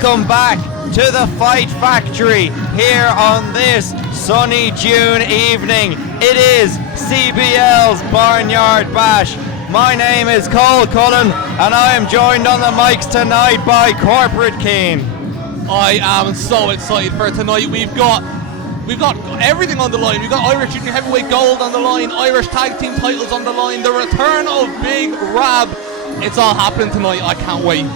Welcome back to the Fight Factory here on this sunny June evening. It is CBL's Barnyard Bash. My name is Cole Cullen and I am joined on the mics tonight by Corporate Keen. I am so excited for tonight. We've got everything on the line. We've got Irish Junior Heavyweight Gold on the line, Irish Tag Team titles on the line, the return of Big Rab. It's all happening tonight. I can't wait.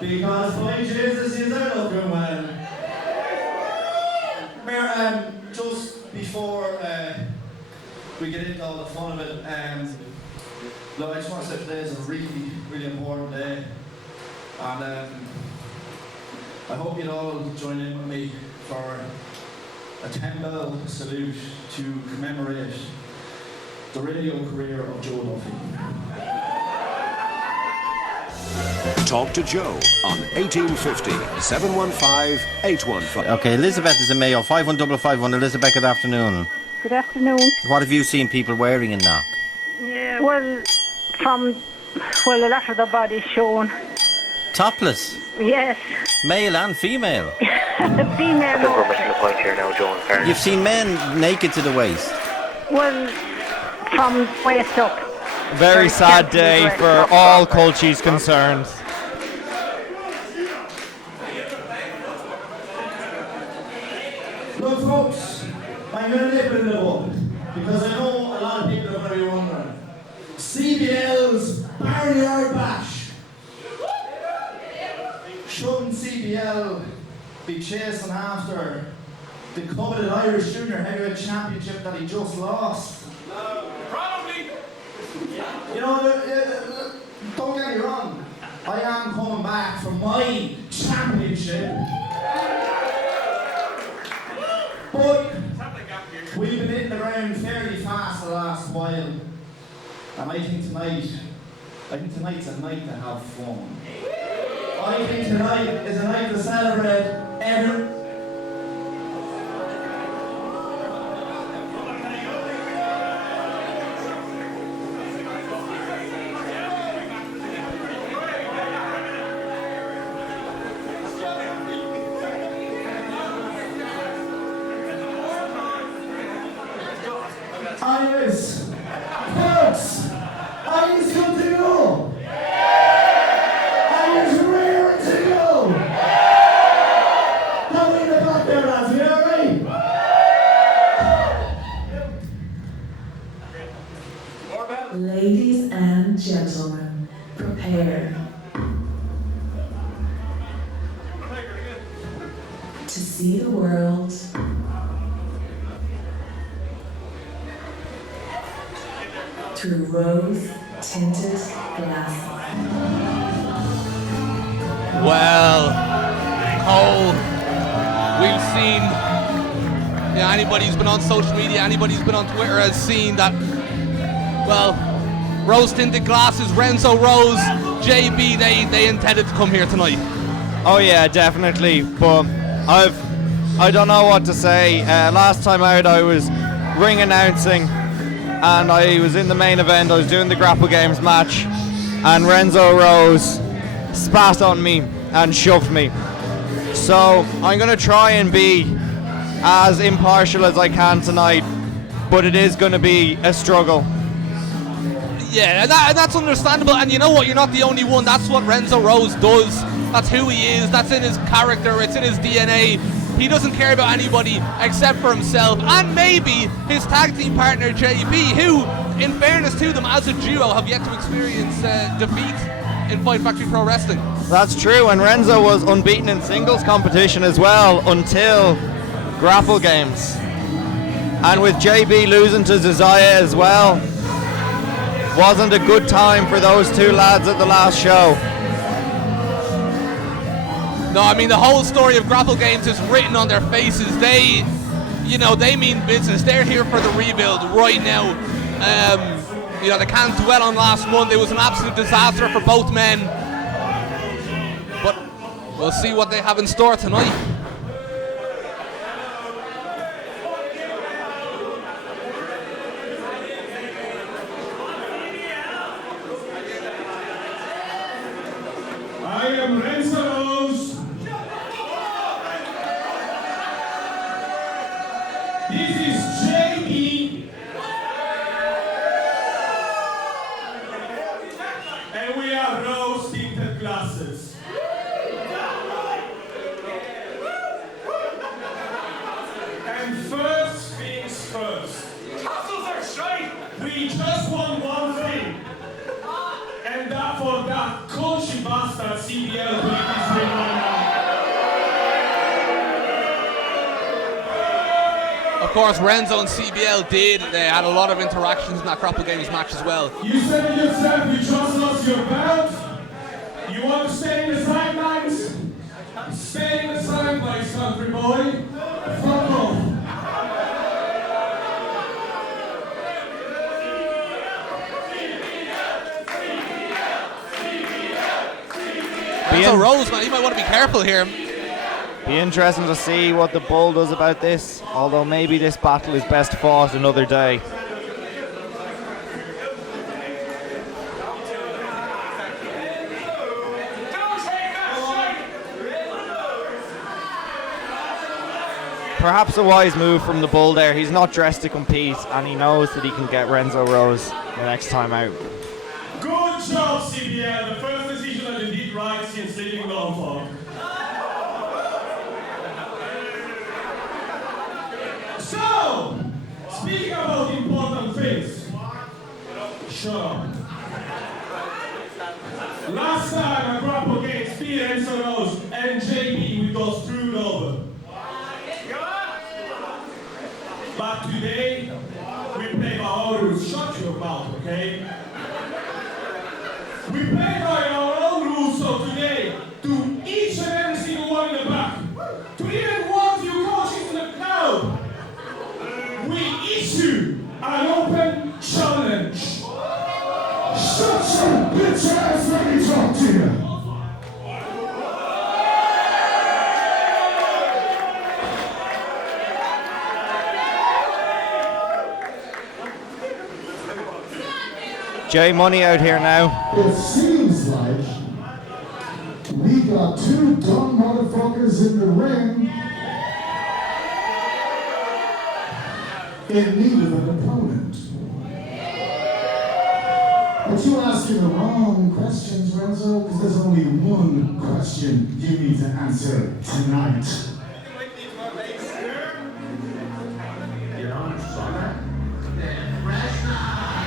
Because my Jesus, you are looking well. Mayor, just before we get into all the fun of it, look, I just want to say today is a really, really important day. And I hope you'd all join in with me for a 10-bell salute to commemorate the radio career of Joe Duffy. Talk to Joe on 1850 715 815. Okay, Elizabeth is in Mayo, 51551. Elizabeth, good afternoon. Good afternoon. What have you seen people wearing in Knock? Yeah, well, a lot of the body shown. Topless? Yes. Male and female? Female. We're missing the point here now, Joe and Karen. You've seen men naked to the waist? Well, from waist up. Very sad day for all Colchis concerned. Look, folks, I'm going to nip it in the bud because I know a lot of people are going to be wondering. CBL's Barnyard Bash. Shouldn't CBL be chasing after the coveted Irish Junior Heavyweight Championship that he just lost? Probably. You know, don't get me wrong, I am coming back for my championship. But we've been hitting the ground fairly fast the last while. And I think tonight's a night to have fun. I think tonight is a night to celebrate every... Iris, folks, Iris good to go. Iris raring to go. How are you in the back there, lads? You alright? Ladies and gentlemen, prepare to see the world through rose-tinted glasses. Well, Cole, we've seen, anybody who's been on social media, anybody who's been on Twitter has seen that, well, rose-tinted glasses, Renzo Rose, JB, they intended to come here tonight. Oh yeah, definitely. But I don't know what to say. Last time out I was ring announcing and I was in the main event. I was doing the Grapple Games match and Renzo Rose spat on me and shoved me. So I'm going to try and be as impartial as I can tonight, but it is going to be a struggle. Yeah, and that's understandable, and you know what, you're not the only one. That's what Renzo Rose does. That's who he is, that's in his character, it's in his DNA. He doesn't care about anybody except for himself and maybe his tag team partner JB, who, in fairness to them as a duo, have yet to experience defeat in Fight Factory Pro Wrestling. That's true, and Renzo was unbeaten in singles competition as well until Grapple Games. And with JB losing to Zazaya as well, wasn't a good time for those two lads at the last show. No, I mean, the whole story of Grapple Games is written on their faces. They mean business. They're here for the rebuild right now. They can't dwell on last month. It was an absolute disaster for both men. But we'll see what they have in store tonight. I am Renzo Rose. This is JB. And we are rose tinted glasses. And first things first. Castles are straight. We just want one thing. And that for that coachy bastard CBL who is right now. Of course, Renzo and CBL they had a lot of interactions in that Grapple Games match as well. You said it yourself, you just lost your belt. You want to stay in the sidelines? Stay in the sidelines, country boy. Fuck off. Renzo Rose, man, you might want to be careful here. Be interesting to see what the Bull does about this, although maybe this battle is best fought another day. Perhaps a wise move from the Bull there. He's not dressed to compete, and he knows that he can get Renzo Rose the next time out. Good job, CBL. The first decision that you did right since leaving Norfolk. So, speaking about important things. Shut up. Last time I Grapple Games, Peter and Soros and JB, we got screwed over. But today, we play by our rules. Shut your mouth, okay? We play by our own rules, so today, to each and every single one in the back, to even one of you coaches in the crowd, we issue an open challenge. Shut your bitch ass, let me talk to you. J Money out here now. It seems like we got two dumb motherfuckers in the ring in need of an opponent. But you're asking the wrong questions, Renzo, because there's only one question you need to answer tonight.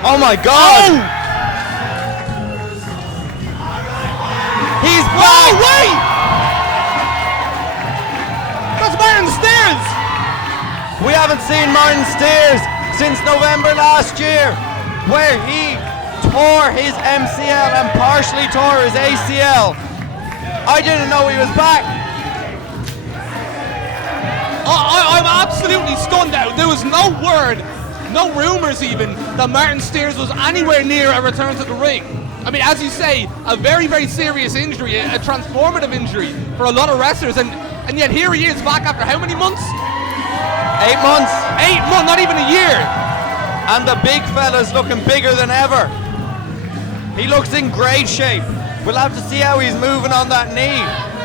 Oh my God! Oh! He's back! Oh, wait! That's Martin Steers! We haven't seen Martin Steers since November last year, where he tore his MCL and partially tore his ACL. I didn't know he was back. I'm absolutely stunned out. There was no word, no rumours even, that Martin Steers was anywhere near a return to the ring. I mean, as you say, a very, very serious injury, a transformative injury for a lot of wrestlers, and yet here he is back after how many months? 8 months. 8 months, not even a year. And the big fella's looking bigger than ever. He looks in great shape. We'll have to see how he's moving on that knee.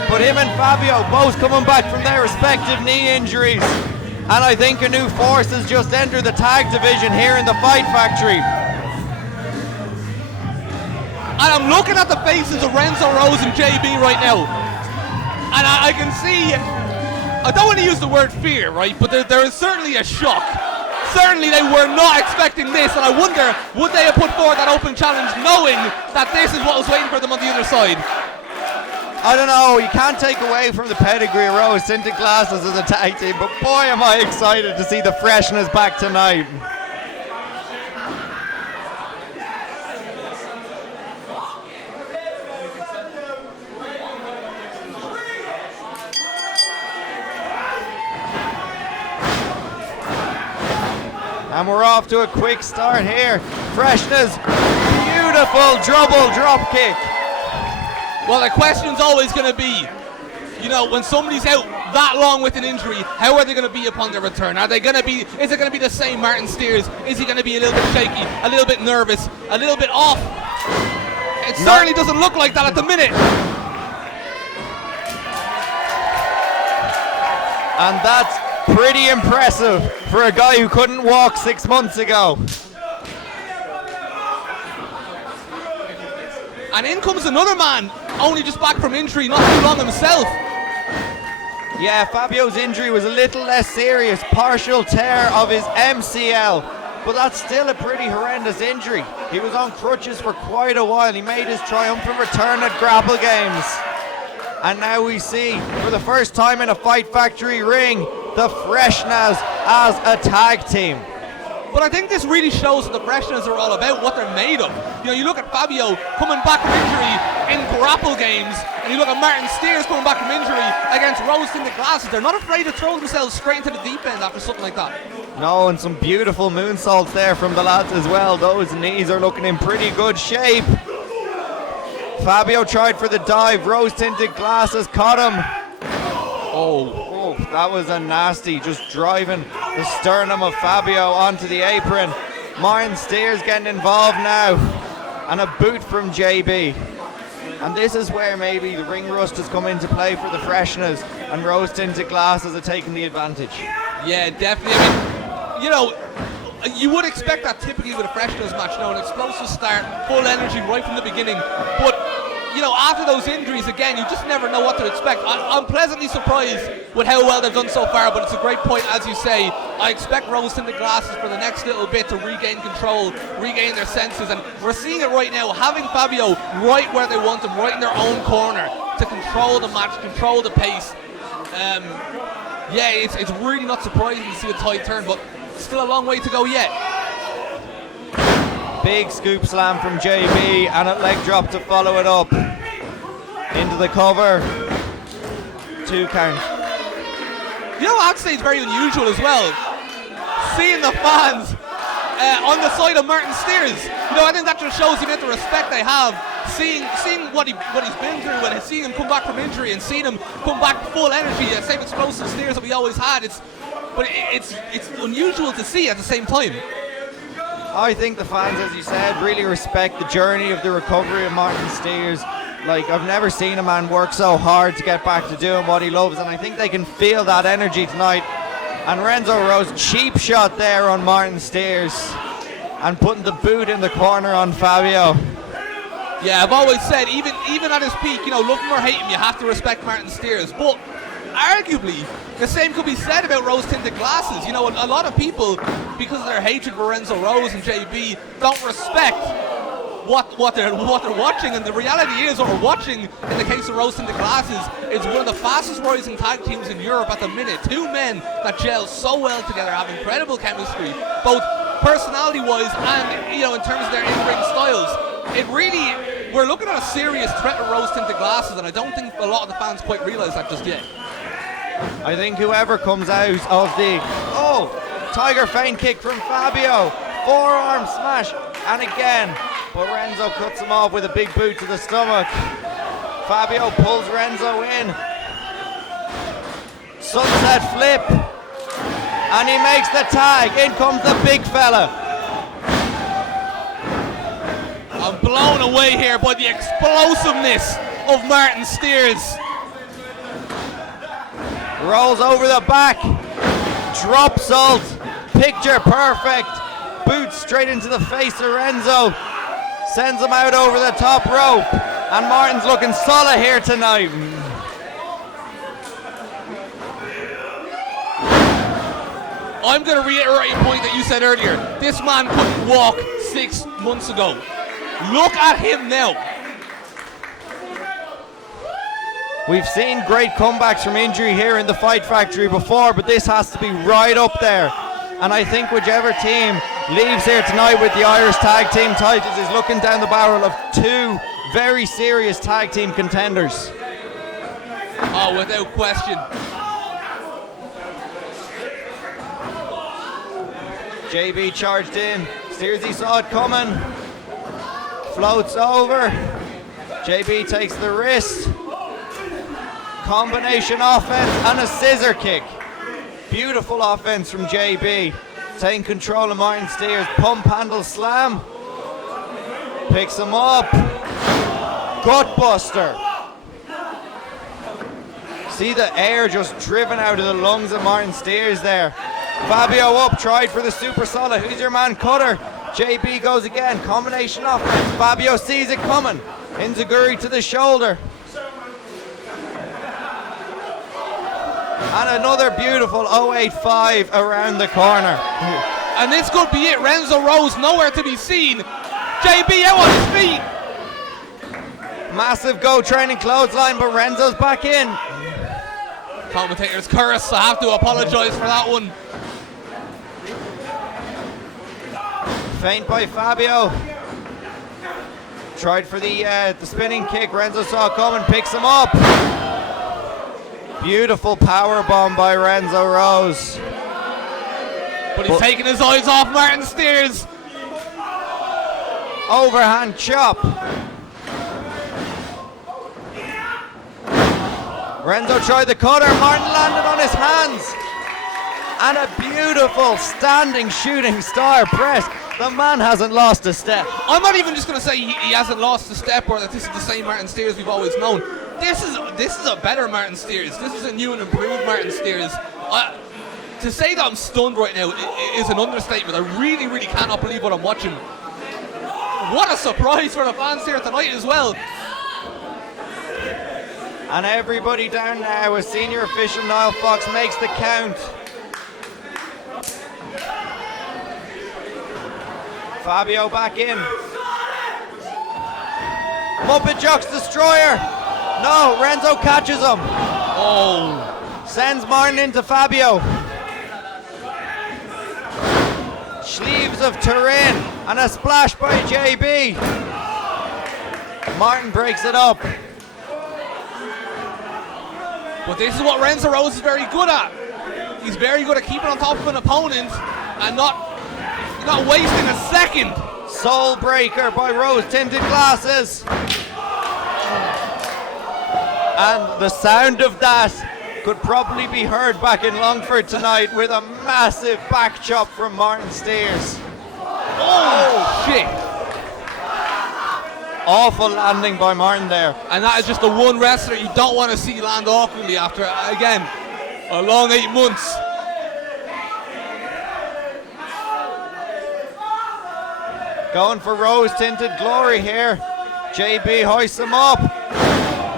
But him and Fabio both coming back from their respective knee injuries. And I think a new force has just entered the tag division here in the Fight Factory. And I'm looking at the faces of Renzo Rose and JB right now. And I can see I don't want to use the word fear, right? But there is certainly a shock. Certainly they were not expecting this, and I wonder, would they have put forward that open challenge knowing that this is what was waiting for them on the other side? I don't know, you can't take away from the pedigree of Rose Tinted Glasses as a tag team, but boy am I excited to see the freshness back tonight. And we're off to a quick start here. Freshness, beautiful double drop kick. Well, the question's always going to be, you know, when somebody's out that long with an injury, how are they going to be upon their return? Are they going to be, is it going to be the same Martin Steers? Is he going to be a little bit shaky, a little bit nervous, a little bit off? It certainly doesn't look like that at the minute. And that's pretty impressive for a guy who couldn't walk 6 months ago. And in comes another man, only just back from injury, not too long himself. Yeah, Fabio's injury was a little less serious, partial tear of his MCL, but that's still a pretty horrendous injury. He was on crutches for quite a while. He made his triumphant return at Grapple Games. And now we see, for the first time in a Fight Factory ring, the Freshness as a tag team. But I think this really shows what the Freshness are all about, what they're made of. You know, you look at Fabio coming back from injury in Grapple Games, and you look at Martin Steers coming back from injury against Rose Tinted Glasses. They're not afraid to throw themselves straight into the deep end after something like that. No, and some beautiful moonsaults there from the lads as well. Those knees are looking in pretty good shape. Fabio tried for the dive. Rose Tinted Glasses caught him. Oh, that was a nasty, just driving the sternum of Fabio onto the apron. Martin Steers getting involved now. And a boot from JB. And this is where maybe the ring rust has come into play for the Freshness, and Rose Tinted Glasses are taking the advantage. Yeah, definitely. I mean, you know, you would expect that typically with a Freshness match, you know, an explosive start, full energy right from the beginning. But, you know, after those injuries, again, you just never know what to expect. I'm pleasantly surprised with how well they've done so far, but it's a great point, as you say. I expect Rose Tinted Glasses for the next little bit to regain control, regain their senses, and we're seeing it right now, having Fabio right where they want him, right in their own corner, to control the match, control the pace. Yeah, it's really not surprising to see a tide turn, but still a long way to go yet. Big scoop slam from JB and a leg drop to follow it up. Into the cover. 2 count. You know, I'd say it's very unusual as well, seeing the fans on the side of Martin Steers. You know, I think that just shows the amount of respect they have, seeing what he's been through, and seeing him come back from injury and seeing him come back full energy, the same explosive Steers that we always had. It's unusual to see at the same time. I think the fans, as you said, really respect the journey of the recovery of Martin Steers. Like, I've never seen a man work so hard to get back to doing what he loves, and I think they can feel that energy tonight. And Renzo Rose, cheap shot there on Martin Steers, and putting the boot in the corner on Fabio. Yeah, I've always said, even at his peak, you know, love him or hate him, you have to respect Martin Steers. But arguably, the same could be said about Rose Tinted Glasses. You know, a lot of people, because of their hatred for Renzo Rose and JB, don't respect what they're watching, and the reality is what we're watching in the case of Rose Tinted Glasses is one of the fastest rising tag teams in Europe at the minute. 2 men that gel so well together, have incredible chemistry, both personality-wise and, you know, in terms of their in-ring styles. It really, we're looking at a serious threat with Rose Tinted Glasses, and I don't think a lot of the fans quite realise that just yet. I think whoever comes out of the tiger feint kick from Fabio, forearm smash, and again, but Renzo cuts him off with a big boot to the stomach. Fabio pulls Renzo in, sunset flip, and he makes the tag. In comes the big fella. I'm blown away here by the explosiveness of Martin Steers. Rolls over the back, drop salt, picture perfect, boot straight into the face of Renzo, sends him out over the top rope, and Martin's looking solid here tonight. I'm going to reiterate a point that you said earlier. This man couldn't walk 6 months ago. Look at him now. We've seen great comebacks from injury here in the Fight Factory before, but this has to be right up there. And I think whichever team leaves here tonight with the Irish Tag Team titles is looking down the barrel of two very serious tag team contenders. Oh, without question. JB charged in. Steersy saw it coming. Floats over. JB takes the wrist. Combination offense and a scissor kick. Beautiful offense from JB. Taking control of Martin Steers. Pump handle slam. Picks him up. Gutbuster. See the air just driven out of the lungs of Martin Steers there. Fabio up, tried for the super solid. Who's your man? Cutter. JB goes again. Combination offense. Fabio sees it coming. Inzaguri to the shoulder. And another beautiful 085 around the corner. And this could be it. Renzo Rose nowhere to be seen. JB out on his feet. Massive go training clothesline, but Renzo's back in. Commentator's curse. I have to apologize for that one. Feint by Fabio. Tried for the spinning kick. Renzo saw it coming, picks him up. Beautiful power bomb by Renzo Rose. But he's taking his eyes off Martin Steers. Overhand chop. Renzo tried the cutter. Martin landed on his hands. And a beautiful standing shooting star press. The man hasn't lost a step. I'm not even just going to say he hasn't lost a step or that this is the same Martin Steers we've always known. This is a better Martin Steers. This is a new and improved Martin Steers. To say that I'm stunned right now is an understatement. I really, really cannot believe what I'm watching. What a surprise for the fans here tonight as well. And everybody down now as senior official Niall Fox makes the count. Fabio back in. Muppet Jocks Destroyer. No, Renzo catches him. Oh. Sends Martin into Fabio. Sleeves of Turin and a splash by JB. Martin breaks it up. But this is what Renzo Rose is very good at. He's very good at keeping on top of an opponent and not wasting a second. Soul breaker by rose tinted glasses. And the sound of that could probably be heard back in Longford tonight with a massive back chop from Martin Steers. Oh shit. Awful landing by Martin there. And that is just the one wrestler you don't want to see land awkwardly after, again, a long 8 months. Going for rose tinted glory here. JB hoists him up.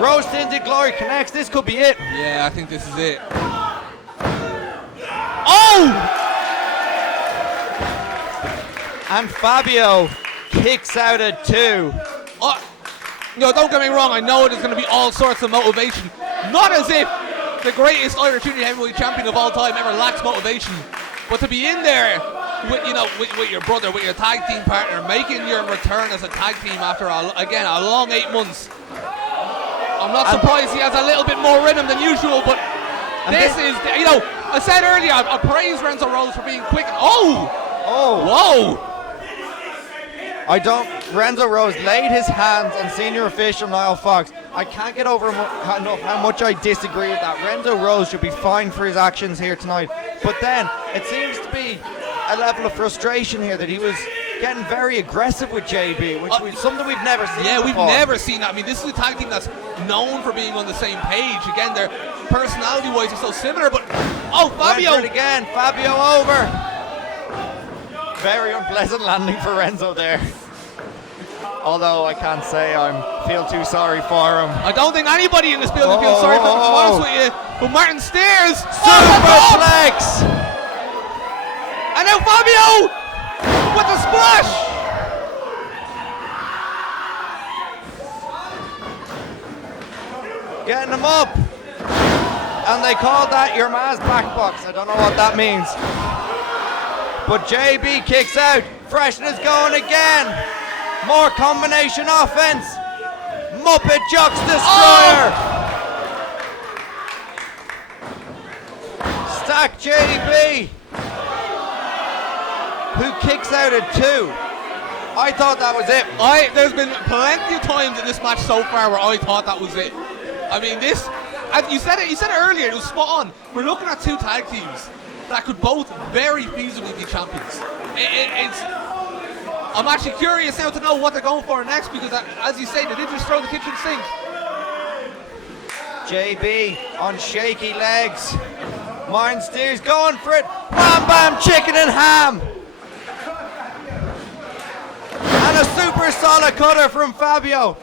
Rose tinted glory connects. This could be it. Yeah, I think this is it. Oh! And Fabio kicks out at 2. No, don't get me wrong. I know there's going to be all sorts of motivation. Not as if the greatest Irish Junior Heavyweight Champion of all time ever lacks motivation. But to be in there with your brother, with your tag team partner, making your return as a tag team after, a long 8 months. I'm not surprised he has a little bit more rhythm than usual, but this is, I said earlier, I praise Renzo Rose for being quick. Whoa! Renzo Rose laid his hands on senior official Niall Fox. I can't get over enough how much I disagree with that. Renzo Rose should be fined for his actions here tonight. But then, it seems to be a level of frustration here that he was getting very aggressive with JB, which is something we've never seen before. We've never seen that. I mean, this is a tag team that's known for being on the same page. Again, their personality-wise are so similar, but... Oh, Fabio! Went for it again. Fabio over. Very unpleasant landing for Renzo there. Although I can't say I feel too sorry for him. I don't think anybody in this building feels sorry for him, to be honest with you. But Martin Steers. Superplex! out Fabio with the splash. Getting him up. And they called that your man's back box. I don't know what that means. But JB kicks out. Freshness going again. More combination offense. Muppet Jocks Destroyer. Stack JB. Who kicks out at 2. I thought that was it. There's been plenty of times in this match so far where I thought that was it. I mean, this, and you said it earlier, it was spot on. We're looking at 2 tag teams that could both very feasibly be champions. I'm actually curious now to know what they're going for next, because as you say, they did just throw the kitchen sink. JB on shaky legs. Martin Steers going for it. Wham bam, chicken and ham. And a super solid cutter from Fabio.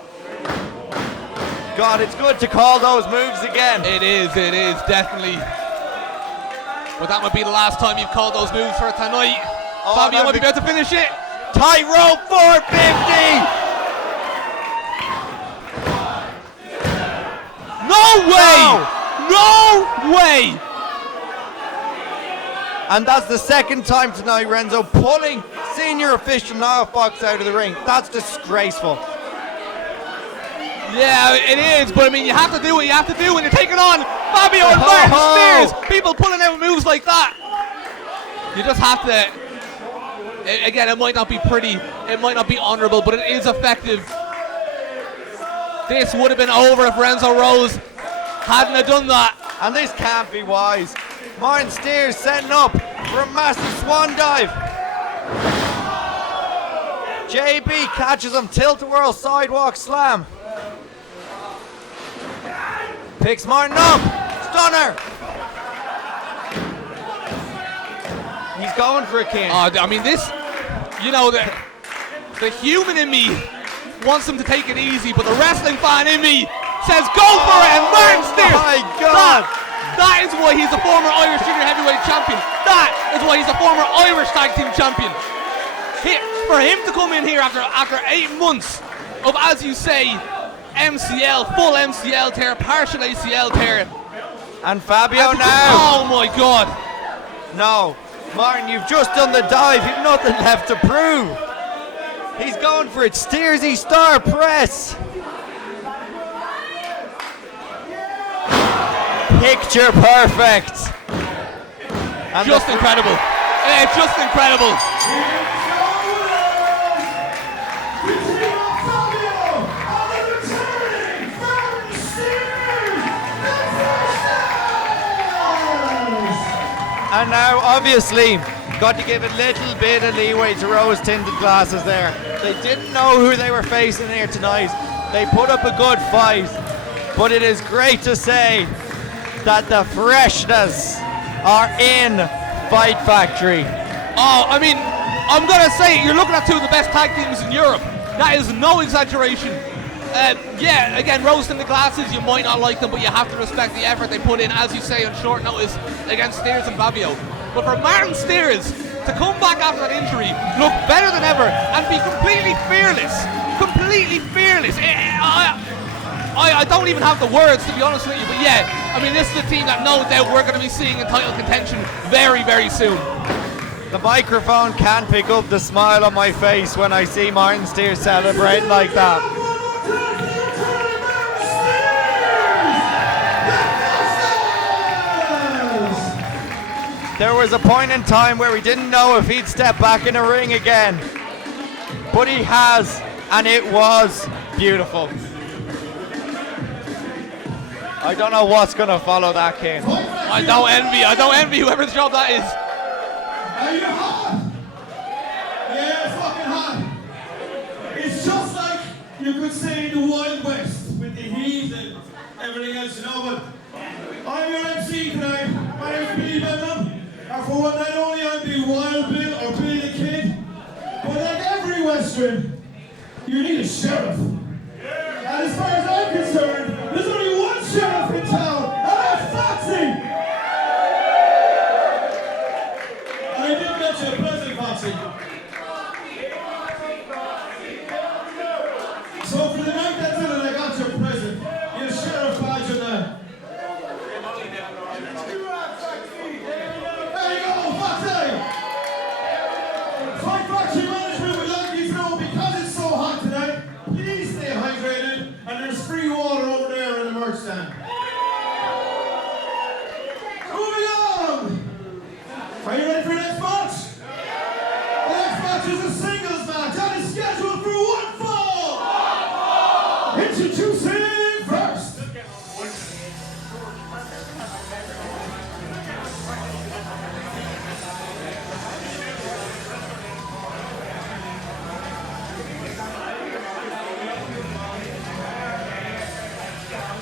God, it's good to call those moves again. It is, definitely. But that might be the last time you've called those moves for tonight. Fabio might be about to finish it. Tightrope 450. No way! No way! And that's the second time tonight, Renzo, pulling senior official Niall Fox out of the ring. That's disgraceful. Yeah, it is, but I mean, you have to do what you have to do when you're taking on Fabio and Martin Steers. People pulling out moves like that. You just have to, again, it might not be pretty, it might not be honorable, but it is effective. This would have been over if Renzo Rose hadn't have done that. And this can't be wise. Martin Steers setting up for a massive swan dive. JB catches him, tilt-a-whirl sidewalk slam. Picks Martin up, stunner. He's going for a king. I mean, this, you know, the human in me wants him to take it easy, but the wrestling fan in me says go for it, and Martin Steers. Oh my God. That is why he's a former Irish junior heavyweight champion. That is why he's a former Irish tag team champion. For him to come in here after 8 months of, as you say, MCL, full MCL tear, partial ACL tear. And Fabio now. Oh my God. No, Martin, you've just done the dive. You've nothing left to prove. He's going for it. Steersy star press. Picture perfect. And just incredible. It's just incredible. And now, obviously, got to give a little bit of leeway to rose-tinted glasses there. They didn't know who they were facing here tonight. They put up a good fight, but it is great to say that the freshness are in Fight Factory. Oh, I mean, I'm going to say, you're looking at 2 of the best tag teams in Europe. That is no exaggeration. Yeah, again, roasting the glasses, you might not like them, but you have to respect the effort they put in, as you say, on short notice against Steers and Fabio. But for Martin Steers to come back after that injury, look better than ever, and be completely fearless. I don't even have the words, to be honest with you, but yeah, I mean, this is a team that no doubt we're going to be seeing in title contention very, very soon. The microphone can't pick up the smile on my face when I see Martin Steers celebrating like that. There was a point in time where we didn't know if he'd step back in a ring again, but he has, and it was beautiful. I don't know what's going to follow that, King. I don't envy whoever's job that is. Are you hot? Yeah, it's fucking hot. It's just like you could say the Wild West with the heat and everything else, you know, but I'm your MC tonight. My name is Billy Bedlam. And for one, not only I'm the Wild Bill or Billy the Kid, but like every Western, you need a sheriff. And as far as I'm concerned, there's only one sheriff in town, and that's Foxy! I didn't mention Fight Factory Management would like you to know, because it's so hot tonight, please stay hydrated, and there's free water over there in the merch stand. Moving on! Are you ready for the next match? The next match is a singles match, and is scheduled for one fall! Introducing first!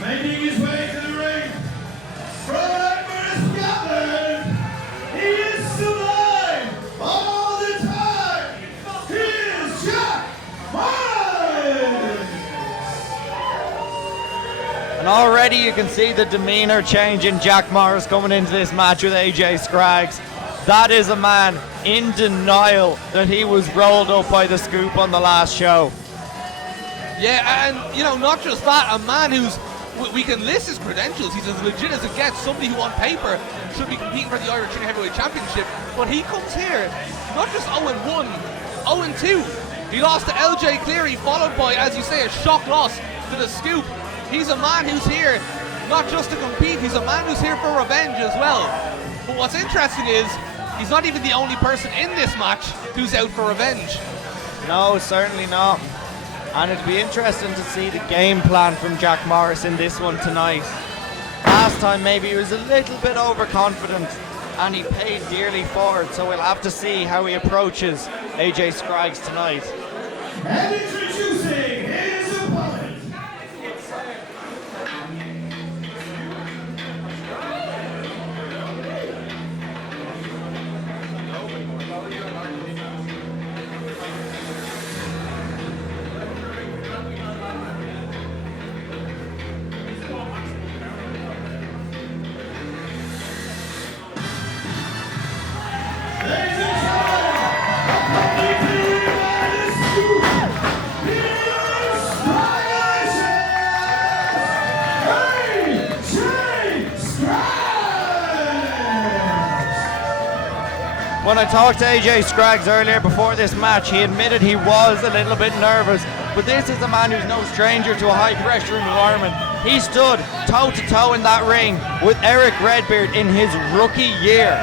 Making his way to the ring from Edinburgh, Scotland, he is sublime all the time. He is Jack Morris. And already you can see the demeanor change in Jack Morris coming into this match with AJ Scraggs. That is a man in denial that he was rolled up by the scoop on the last show. Yeah, and you know, not just that, a man who's, we can list his credentials. He's as legit as it gets. Somebody who on paper should be competing for the Irish Junior Heavyweight Championship. But he comes here, not just 0-1, 0-2. He lost to LJ Cleary, followed by, as you say, a shock loss to the Scoop. He's a man who's here not just to compete, he's a man who's here for revenge as well. But what's interesting is, he's not even the only person in this match who's out for revenge. No, certainly not. And it'll be interesting to see the game plan from Jack Morris in this one tonight. Last time maybe he was a little bit overconfident and he paid dearly for it, so we'll have to see how he approaches AJ Scraggs tonight. And introducing his opponent. When I talked to AJ Scraggs earlier before this match, he admitted he was a little bit nervous, but this is a man who's no stranger to a high pressure environment. He stood toe to toe in that ring with Eric Redbeard in his rookie year.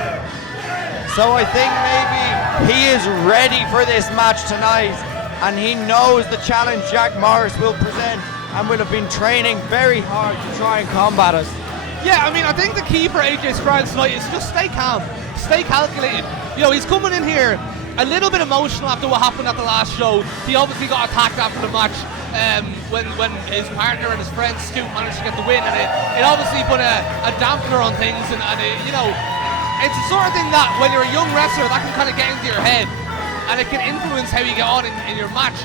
So I think maybe he is ready for this match tonight, and he knows the challenge Jack Morris will present and will have been training very hard to try and combat us. Yeah, I mean, I think the key for AJ Scraggs tonight is just stay calm, stay calculated. You know, he's coming in here a little bit emotional after what happened at the last show. He obviously got attacked after the match when his partner and his friend Scoop managed to get the win, and it obviously put a dampener on things, and you know, it's the sort of thing that when you're a young wrestler, that can kind of get into your head, and it can influence how you get on in your match.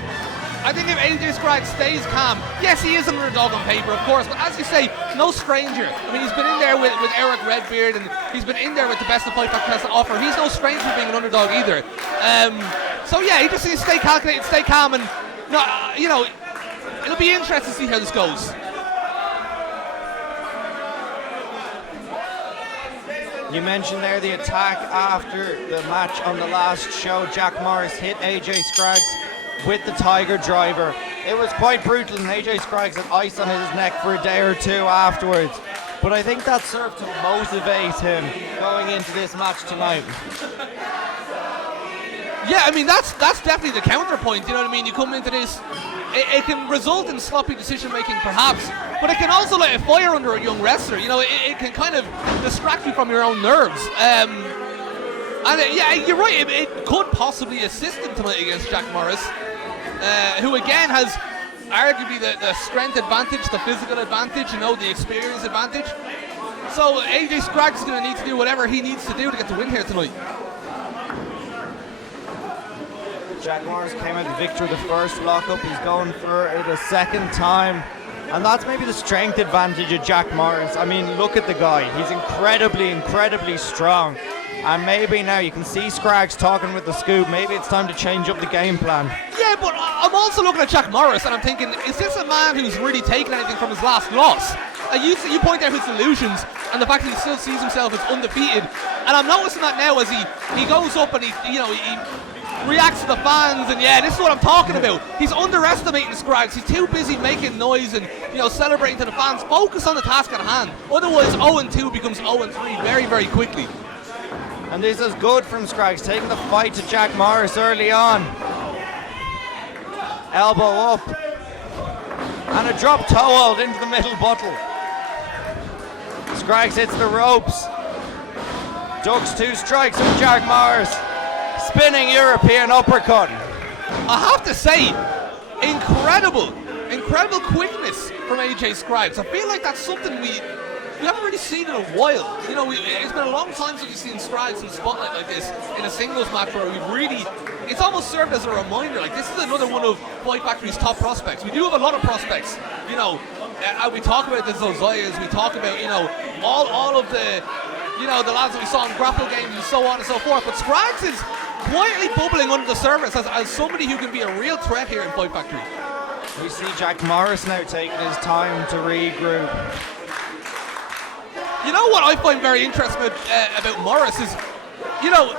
I think if AJ Scraggs stays calm, yes, he is an underdog on paper, of course, but as you say, no stranger. I mean, he's been in there with Eric Redbeard, and he's been in there with the best the Fight Factory has to offer. He's no stranger to being an underdog either. So yeah, he just needs to stay calculated, stay calm, and you know, it'll be interesting to see how this goes. You mentioned there the attack after the match on the last show. Jack Morris hit AJ Scraggs with the Tiger Driver. It was quite brutal, and AJ Scraggs had ice on his neck for a day or two afterwards. But I think that served to motivate him going into this match tonight. Yeah, I mean, that's definitely the counterpoint, you know what I mean? You come into this, it can result in sloppy decision making perhaps, but it can also light a fire under a young wrestler. You know, it can kind of distract you from your own nerves. Yeah, you're right, it could possibly assist him tonight against Jack Morris, who again has arguably the strength advantage, the physical advantage, you know, the experience advantage. So AJ Scraggs is going to need to do whatever he needs to do to get the win here tonight. Jack Morris came out the victor of the first lockup. He's going for it a second time. And that's maybe the strength advantage of Jack Morris. I mean, look at the guy. He's incredibly strong. And maybe now you can see Scraggs talking with the Scoop. Maybe it's time to change up the game plan. Yeah, but I'm also looking at Jack Morris and I'm thinking, is this a man who's really taken anything from his last loss? You point out his illusions and the fact that he still sees himself as undefeated. And I'm noticing that now as he goes up and he reacts to the fans, and yeah, this is what I'm talking about. He's underestimating Scraggs. He's too busy making noise and, you know, celebrating to the fans. Focus on the task at hand. Otherwise, 0-2 becomes 0-3 very, very quickly. And this is good from Scraggs, taking the fight to Jack Morris early on. Elbow up. And a drop toe hold into the middle buttle. Scraggs hits the ropes. Ducks 2 strikes from Jack Morris. Spinning European uppercut. I have to say, incredible quickness from AJ Scraggs. I feel like that's something we haven't really seen in a while. You know, it's been a long time since we've seen Scraggs in the spotlight like this in a singles match where we've really, it's almost served as a reminder, like this is another one of Fight Factory's top prospects. We do have a lot of prospects, you know, we talk about the Zozayas, we talk about, you know, all of the, you know, the lads that we saw in grapple games and so on and so forth, but Scraggs is quietly bubbling under the surface as somebody who can be a real threat here in Fight Factory. We see Jack Morris now taking his time to regroup. You know what I find very interesting about Morris is, you know,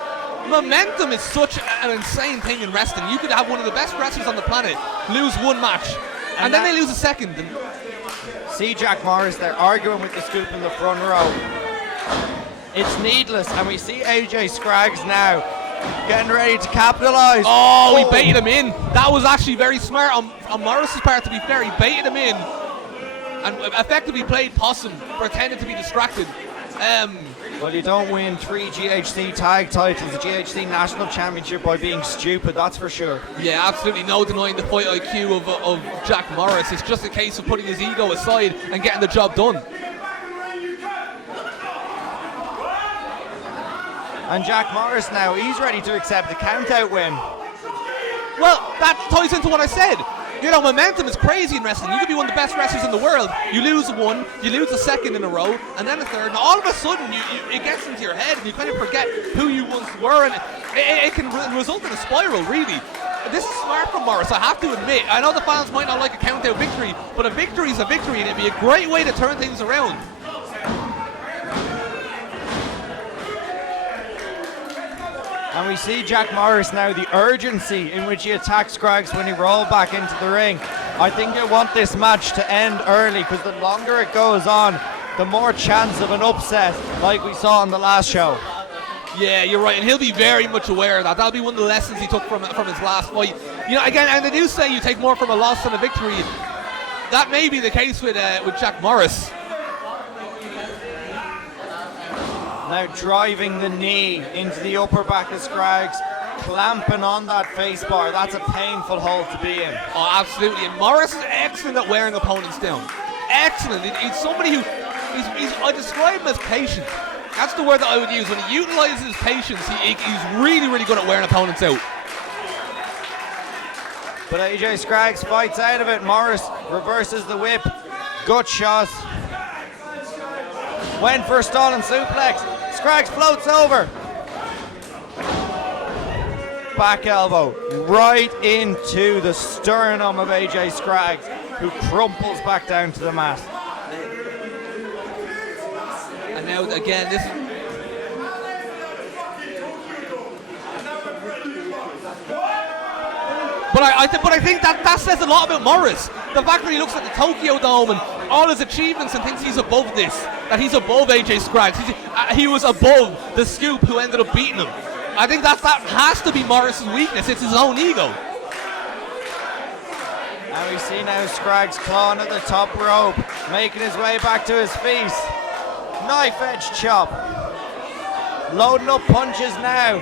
momentum is such an insane thing in wrestling. You could have one of the best wrestlers on the planet lose one match, and then they lose a second. And see Jack Morris, they're arguing with the scoop in the front row. It's needless, and we see AJ Scraggs now getting ready to capitalise. Oh, he baited him in. That was actually very smart on Morris's part, to be fair. He baited him in and effectively played possum, pretended to be distracted. Well, you don't win 3 GHC tag titles, the GHC National Championship, by being stupid, that's for sure. Yeah, absolutely no denying the fight IQ of Jack Morris. It's just a case of putting his ego aside and getting the job done. And Jack Morris now, he's ready to accept the count-out win. Well, that ties into what I said. You know, momentum is crazy in wrestling. You could be one of the best wrestlers in the world. You lose one, you lose a second in a row, and then a third, and all of a sudden it gets into your head and you kind of forget who you once were, and it can result in a spiral, really. This is smart from Morris, I have to admit. I know the fans might not like a count-out victory, but a victory is a victory, and it'd be a great way to turn things around. And we see Jack Morris now, the urgency in which he attacks Scraggs when he rolled back into the ring. I think they want this match to end early, because the longer it goes on, the more chance of an upset, like we saw on the last show. Yeah, you're right, and he'll be very much aware of that. That'll be one of the lessons he took from his last fight. You know, again, and they do say you take more from a loss than a victory. That may be the case with Jack Morris. Now driving the knee into the upper back of Scraggs, clamping on that face bar. That's a painful hold to be in. Oh, absolutely. And Morris is excellent at wearing opponents down. Excellent. He's somebody who, I describe him as patient. That's the word that I would use. When he utilizes his patience, he's really, really good at wearing opponents out. But AJ Scraggs fights out of it. Morris reverses the whip. Gut shot. Went for a stalling suplex. Scraggs floats over. Back elbow right into the sternum of AJ Scraggs, who crumples back down to the mat. And now again, this. But I think that says a lot about Morris. The fact that he looks at the Tokyo Dome and all his achievements and thinks he's above this, that he's above AJ Scraggs. He was above the Scoop who ended up beating him. I think that has to be Morris's weakness. It's his own ego. And we see now Scraggs clawing at the top rope, making his way back to his feet. Knife edge chop. Loading up punches now.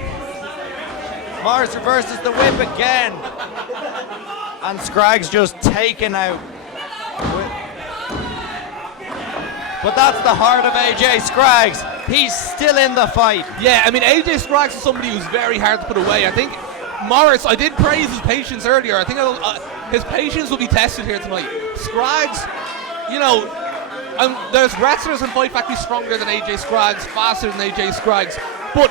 Morris reverses the whip again. And Scraggs just taken out. But that's the heart of AJ Scraggs. He's still in the fight. Yeah, I mean, AJ Scraggs is somebody who's very hard to put away. I think Morris, I did praise his patience earlier. I think his patience will be tested here tonight. Scraggs, you know, there's wrestlers in Fight Factory stronger than AJ Scraggs, faster than AJ Scraggs, but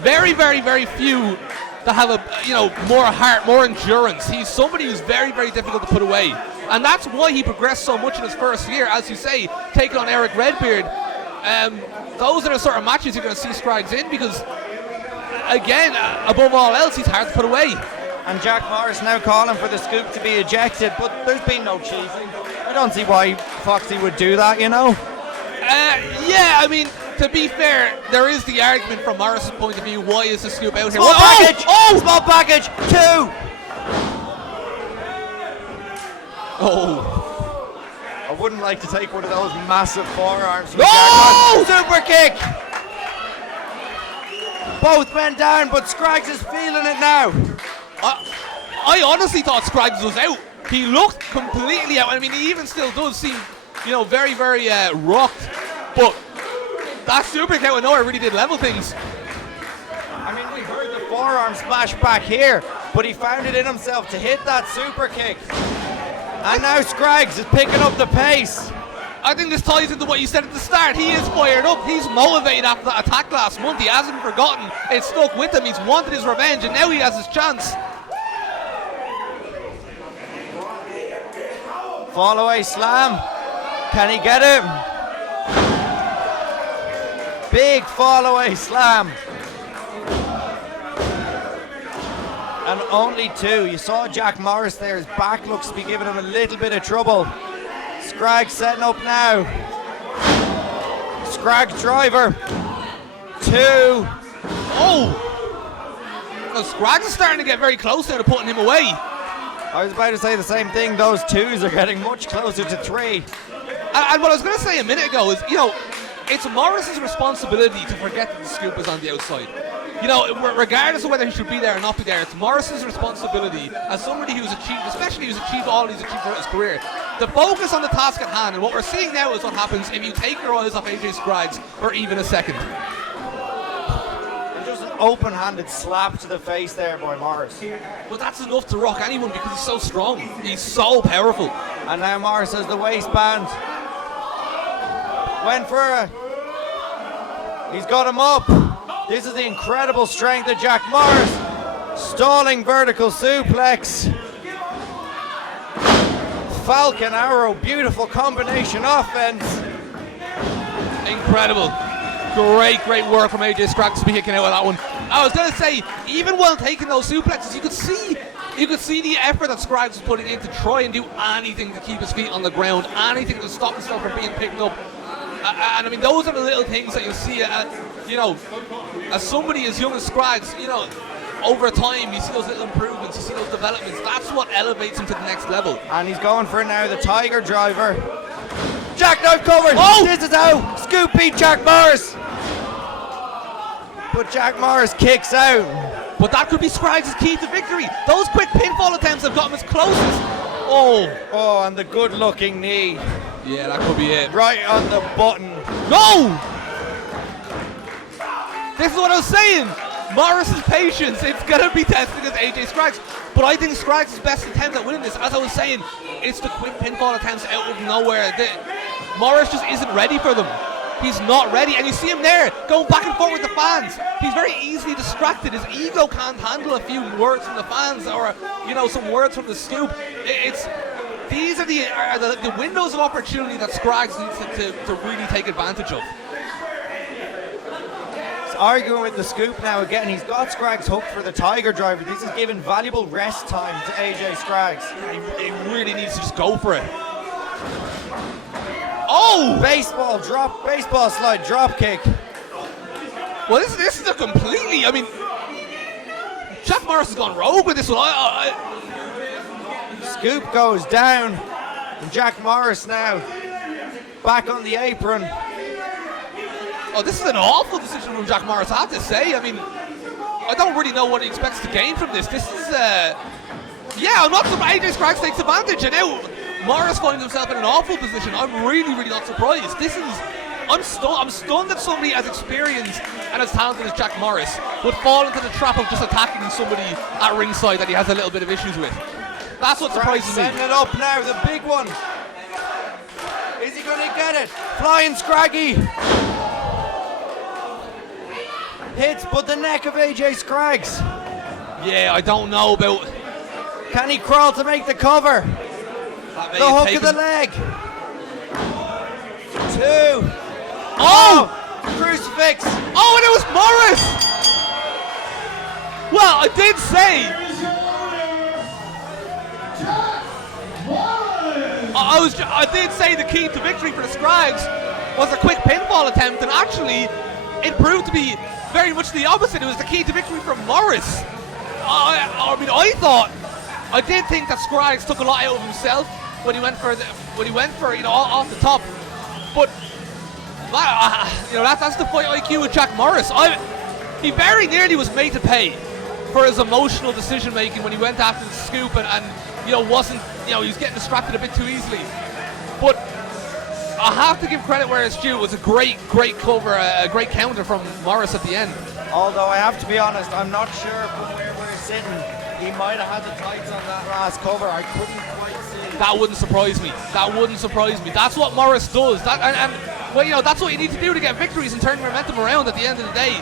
very, very, very few that have more heart, more endurance. He's somebody who's very, very difficult to put away. And that's why he progressed so much in his first year, as you say, taking on Eric Redbeard. Those are the sort of matches you're going to see Scraggs in, because again, above all else, he's hard to put away. And Jack Morris now calling for the scoop to be ejected, but there's been no cheating. I don't see why Foxy would do that, you know? Yeah, I mean, to be fair, there is the argument from Morris's point of view, why is the scoop out here? Small package! Small package! 2! Oh. I wouldn't like to take one of those massive forearms from Oh! Jack Morris. Super kick! Both men down, but Scraggs is feeling it now. I honestly thought Scraggs was out. He looked completely out. I mean, he even still does seem, you know, very, very rocked. But that super kick out of nowhere really did level things. I mean, we heard the forearm smash back here, but he found it in himself to hit that super kick. And now Scraggs is picking up the pace. I think this ties into what you said at the start. He is fired up. He's motivated after that attack last month. He hasn't forgotten. It stuck with him. He's wanted his revenge, and now he has his chance. Fall away slam. Can he get him? Big fall away slam. And only 2. You saw Jack Morris there. His back looks to be giving him a little bit of trouble. Scraggs setting up now. Scraggs driver. 2. Oh! Well, Scraggs is starting to get very close now to putting him away. I was about to say the same thing. Those 2s are getting much closer to 3. And what I was going to say a minute ago is, you know, it's Morris's responsibility to forget that the scoop is on the outside. You know, regardless of whether he should be there or not be there, it's Morris's responsibility as somebody who's achieved, especially who's achieved all he's achieved throughout his career, to focus on the task at hand. And what we're seeing now is what happens if you take your eyes off AJ Scraggs for even a second. Just an open-handed slap to the face there by Morris. But that's enough to rock anyone because he's so strong. He's so powerful. And now Morris has the waistband. Went for a... He's got him up. This is the incredible strength of Jack Morris. Stalling vertical suplex. Falcon arrow, beautiful combination offense. Incredible. Great work from AJ Scraggs to be kicking out of that one. I was going to say, even while taking those suplexes, you could see the effort that Scraggs was putting in to try and do anything to keep his feet on the ground, anything to stop himself from being picked up. And I mean, those are the little things that you see, you know, as somebody as young as Scraggs, you know, over time, you see those little improvements, you see those developments. That's what elevates him to the next level. And he's going for it now, the Tiger driver. Jackknife covered. Oh! This is how Scoop beat Jack Morris. But Jack Morris kicks out. But that could be Scraggs' key to victory. Those quick pinfall attempts have got him as close as... Oh, and the good-looking knee. Yeah, that could be it. Right on the button. No! This is what I was saying. Morris's patience, it's going to be tested against AJ Scraggs. But I think Scraggs' best attempt at winning this, as I was saying, it's the quick pinfall attempts out of nowhere. Morris just isn't ready for them. He's not ready, and you see him there going back and forth with the fans. He's very easily distracted. His ego can't handle a few words from the fans or, you know, some words from the scoop. These are the windows of opportunity that Scraggs needs to really take advantage of. He's arguing with the scoop now again. He's got Scraggs hooked for the Tiger driver. This is giving valuable rest time to AJ Scraggs. He really needs to just go for it. Oh! Baseball slide, drop kick. Well, this is a completely, I mean, Jack Morris has gone rogue with this one. Scoop goes down, and Jack Morris now back on the apron. Oh, this is an awful decision from Jack Morris, I have to say. I mean, I don't really know what he expects to gain from this. This is, yeah, I'm not surprised AJ Scraggs takes advantage, and now Morris finds himself in an awful position. I'm really not surprised. I'm stunned that somebody as experienced and as talented as Jack Morris would fall into the trap of just attacking somebody at ringside that he has a little bit of issues with. That's what surprises me. Setting it up now, the big one. Is he going to get it? Flying Scraggy. Hits, but the neck of AJ Scraggs. Yeah, I don't know about... Can he crawl to make the cover? The hook of the leg. 2. Oh! Crucifix. Oh, and it was Morris! Well, I did say. Here's your winner, Jack Morris. I did say the key to victory for the Scribes was a quick pinfall attempt, and actually, it proved to be very much the opposite. It was the key to victory for Morris. I did think that Scribes took a lot out of himself when he went for off the top, but that's the fight IQ with Jack Morris. He very nearly was made to pay for his emotional decision making when he went after the scoop and he was getting distracted a bit too easily. But I have to give credit where it's due. It was a great cover, a great counter from Morris at the end. Although I have to be honest, I'm not sure from where we're sitting. He might have had the tights on that last cover. I couldn't quite see. That wouldn't surprise me. That's what Morris does. That's what you need to do to get victories and turn your momentum around at the end of the day.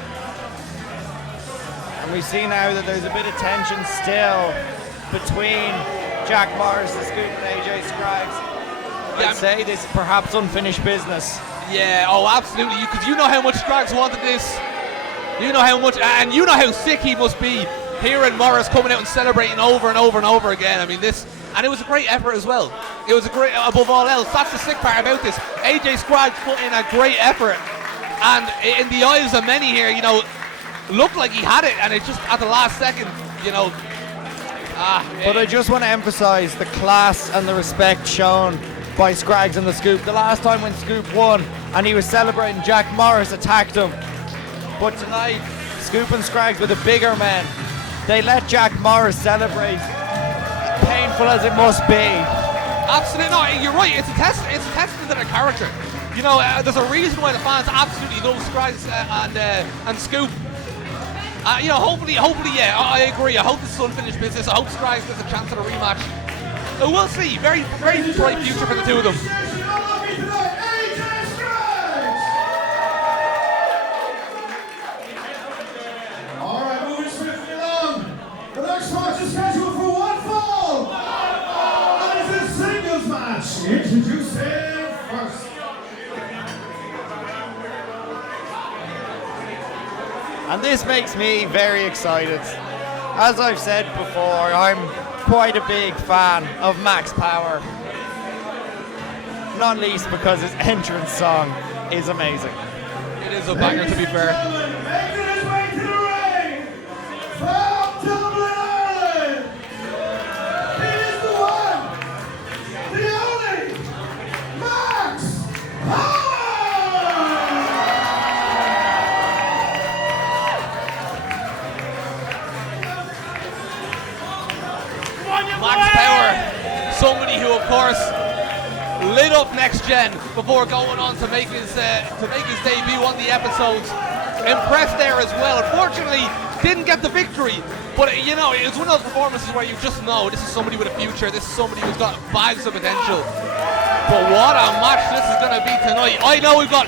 And we see now that there's a bit of tension still between Jack Morris, the Scoop, and AJ Scraggs. I'd say this is perhaps unfinished business. Yeah, absolutely. Because you know how much Scraggs wanted this. You know how much, and you know how sick he must be hearing Morris coming out and celebrating over and over and over again. I mean, and it was a great effort as well. It was a great, above all else, that's the sick part about this. AJ Scraggs put in a great effort, and in the eyes of many here, looked like he had it, and it just at the last second, But I just want to emphasize the class and the respect shown by Scraggs and the Scoop. The last time when Scoop won and he was celebrating, Jack Morris attacked him. But tonight, Scoop and Scraggs were the bigger men. They let Jack Morris celebrate, painful as it must be. Absolutely, no, you're right. It's a testament to their character. There's a reason why the fans absolutely love Scraggs and Scoop. Hopefully, yeah, I agree. I hope this is unfinished business. I hope Scraggs gets a chance at a rematch. We'll see. Very, very bright future for the two of them. All right, moving swiftly along. The next match is scheduled for one fall. And it's a singles match. Introducing first. And this makes me very excited. As I've said before, I'm quite a big fan of Max Power. Not least because his entrance song is amazing. It is a banger, to be fair. Making his way to the ring from Dublin, Ireland. He is the one, the only Max Power. Max Power, somebody who, of course, lit up Next Gen before going on to make his debut on the episodes. Impressed there as well. Unfortunately, didn't get the victory, but it's one of those performances where you just know this is somebody with a future. This is somebody who's got bags of potential. But what a match this is going to be tonight. I know we've got,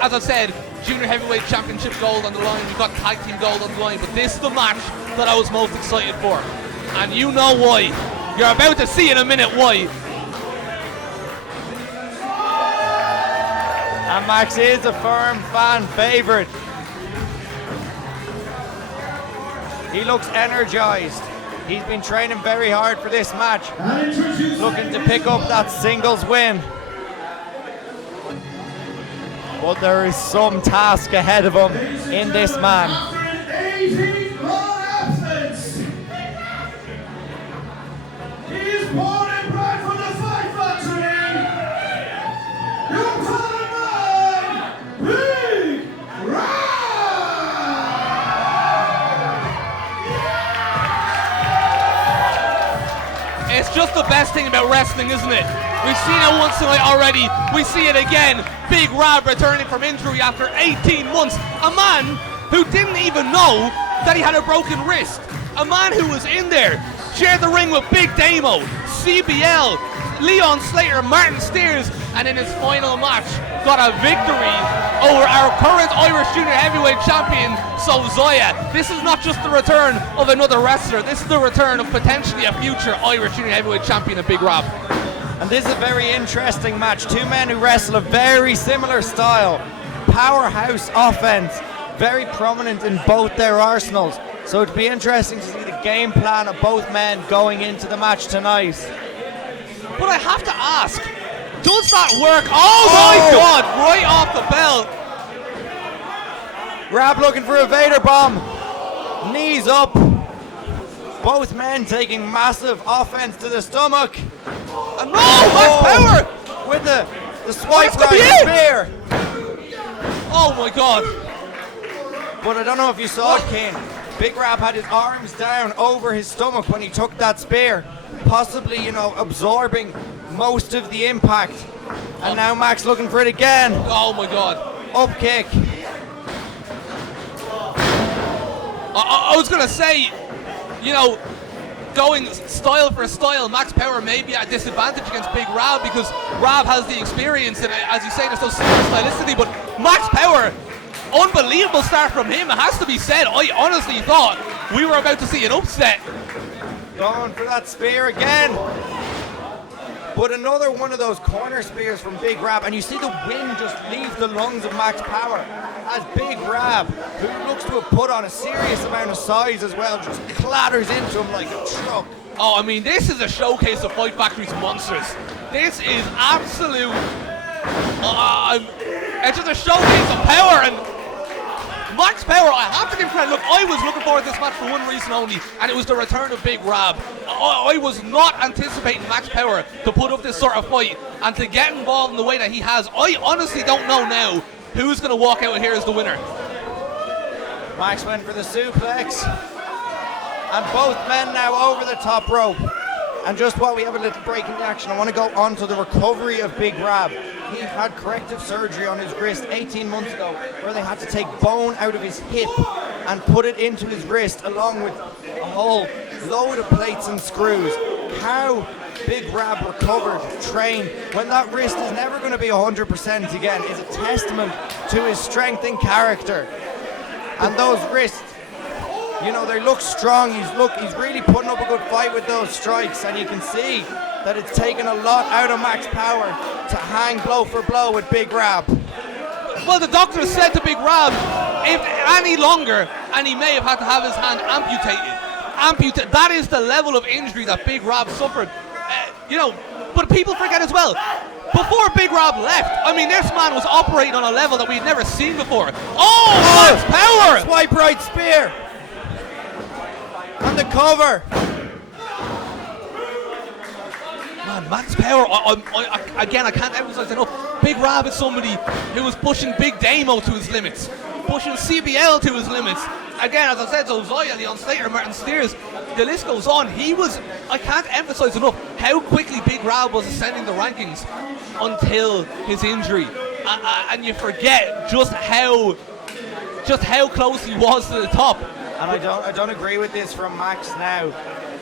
as I said, Junior Heavyweight Championship gold on the line. We've got Tag Team gold on the line, but this is the match that I was most excited for. And you know why. You're about to see in a minute why. And Max is a firm fan favourite. He looks energized. He's been training very hard for this match, looking to pick up that singles win. But there is some task ahead of him in this man. He's born and bred from the Fight Factory. Your partner, Big Rob. It's just the best thing about wrestling, isn't it? We've seen it once tonight already. We see it again. Big Rob returning from injury after 18 months. A man who didn't even know that he had a broken wrist. A man who was in there, shared the ring with Big Damo, CBL, Leon Slater, Martin Steers, and in his final match, got a victory over our current Irish Junior Heavyweight Champion, Sozoya. This is not just the return of another wrestler, this is the return of potentially a future Irish Junior Heavyweight Champion in Big Rob. And this is a very interesting match. Two men who wrestle a very similar style. Powerhouse offense, very prominent in both their arsenals. So it'd be interesting to see the game plan of both men going into the match tonight. But I have to ask, does that work? Oh my God, right off the bell. Grab looking for a Vader bomb. Knees up. Both men taking massive offense to the stomach. And Max Power! With the swipe That's gonna be right it. spear. Oh my God. But I don't know if you saw it, Kane. Big Rab had his arms down over his stomach when he took that spear, possibly, you know, absorbing most of the impact. And now Max looking for it again. Oh my God. Up kick. I was gonna say, you know, going style for style, Max Power may be at a disadvantage against Big Rab because Rab has the experience, and as you say, there's no stylisticity, but Max Power, unbelievable start from him, it has to be said. I honestly thought we were about to see an upset. Going for that spear again. But another one of those corner spears from Big Rab, and you see the wind just leave the lungs of Max Power as Big Rab, who looks to have put on a serious amount of size as well, just clatters into him like a truck. Oh, I mean, this is a showcase of Fight Factory's monsters. This is absolute. It's just a showcase of power, and Max Power, I have to give credit. Look, I was looking forward to this match for one reason only, and it was the return of Big Rab. I was not anticipating Max Power to put up this sort of fight and to get involved in the way that he has. I honestly don't know now who's going to walk out here as the winner. Max went for the suplex, and both men now over the top rope. And just while we have a little break in the action, I want to go on to the recovery of Big Rab. He had corrective surgery on his wrist 18 months ago, where they had to take bone out of his hip and put it into his wrist, along with a whole load of plates and screws. How Big Rab recovered, trained, when that wrist is never going to be 100% again, is a testament to his strength and character. And those wrists, you know, they look strong. He's really putting up a good fight with those strikes, and you can see that it's taken a lot out of Max Power to hang blow for blow with Big Rab. Well, the doctor said to Big Rab, if any longer, and he may have had to have his hand amputated. That is the level of injury that Big Rab suffered. You know, but people forget as well, before Big Rab left, I mean, this man was operating on a level that we'd never seen before. Oh, Max Power! Swipe right spear. On the cover. Man, Max Power, again, I can't emphasize enough. Big Rab is somebody who was pushing Big Damo to his limits, pushing CBL to his limits. Again, as I said, Zosiah, Leon Slater, Martin Steers, the list goes on. I can't emphasize enough how quickly Big Rab was ascending the rankings until his injury. And you forget just how close he was to the top. And I don't agree with this from Max now.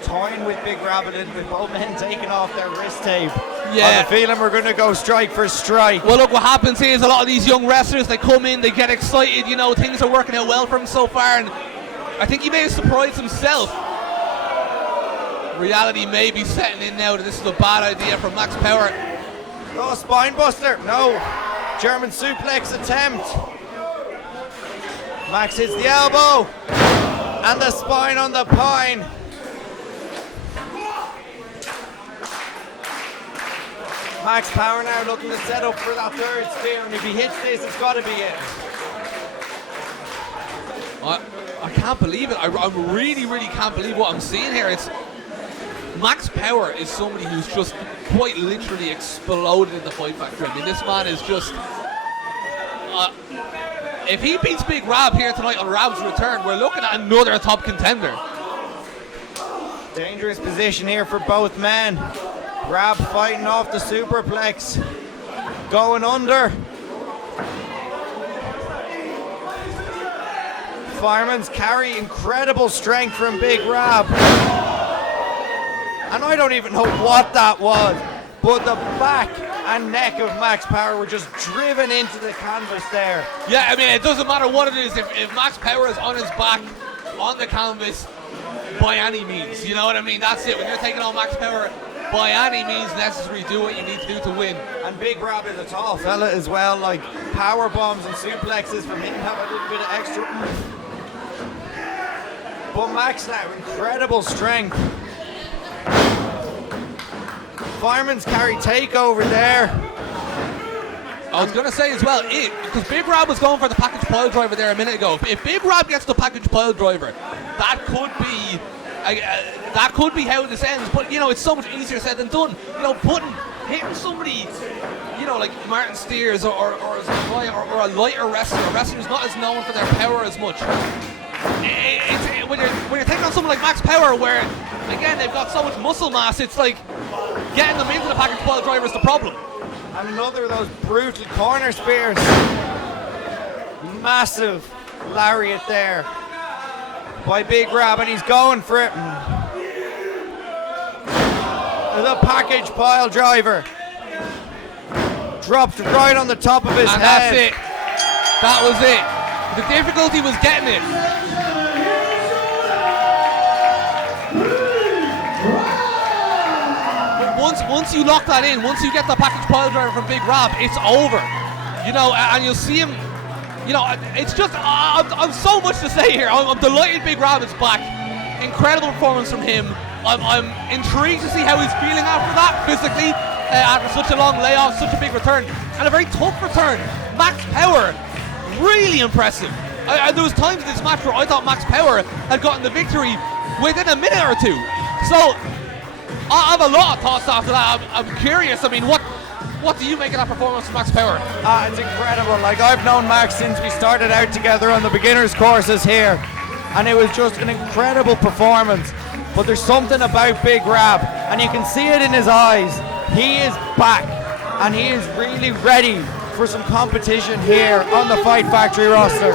Toying with Big Rab a little bit, both men taking off their wrist tape. Yeah. I have a feeling we're going to go strike for strike. Well, look, what happens is a lot of these young wrestlers, they come in, they get excited, you know, things are working out well for him so far, and I think he may have surprised himself. Reality may be setting in now that this is a bad idea for Max Power. Oh, spine buster. No. German suplex attempt. Max hits the elbow. And the spine on the pine. Max Power now looking to set up for that third spear, and if he hits this, it's got to be it. I can't believe it. I really, really can't believe what I'm seeing here. It's Max Power is somebody who's just quite literally exploded in the Fight Factory. I mean, this man is just... if he beats Big Rab here tonight on Rab's return, we're looking at another top contender. Dangerous position here for both men. Rab fighting off the superplex. Going under. Fireman's carry, incredible strength from Big Rab. And I don't even know what that was, but the back and neck of Max Power were just driven into the canvas there. Yeah, I mean, it doesn't matter what it is. If Max Power is on his back, on the canvas, by any means, you know what I mean? That's it. When you're taking on Max Power, by any means necessary, do what you need to do to win. And Big Rab is a tall fella as well, like power bombs and suplexes from him have a little bit of extra. But Max now, incredible strength. Fireman's carry takeover there. I was going to say as well, because Big Rob was going for the package pile driver there a minute ago. If Big Rob gets the package pile driver, that could be how this ends. But you know, it's so much easier said than done. You know, hitting somebody, you know, like Martin Steers or a lighter wrestler, a wrestler who's not as known for their power as much. When you're taking on someone like Max Power, where again they've got so much muscle mass, it's like getting them into the package pile driver is the problem. And another of those brutal corner spears. Massive lariat there by Big Rob, and he's going for it. The package pile driver dropped right on the top of his and head. That's it. That was it. The difficulty was getting it. Once you lock that in, once you get the package pile driver from Big Rob, it's over. You know, and you'll see him. You know, it's just I'm so much to say here. I'm delighted Big Rob is back. Incredible performance from him. I'm intrigued to see how he's feeling after that physically, after such a long layoff, such a big return, and a very tough return. Max Power, really impressive. There was times in this match where I thought Max Power had gotten the victory within a minute or two. So I have a lot of thoughts after that. I'm curious. I mean, what do you make of that performance from Max Power? It's incredible. Like, I've known Max since we started out together on the beginners courses here, and it was just an incredible performance. But there's something about Big Rob, and you can see it in his eyes. He is back, and he is really ready for some competition here on the Fight Factory roster.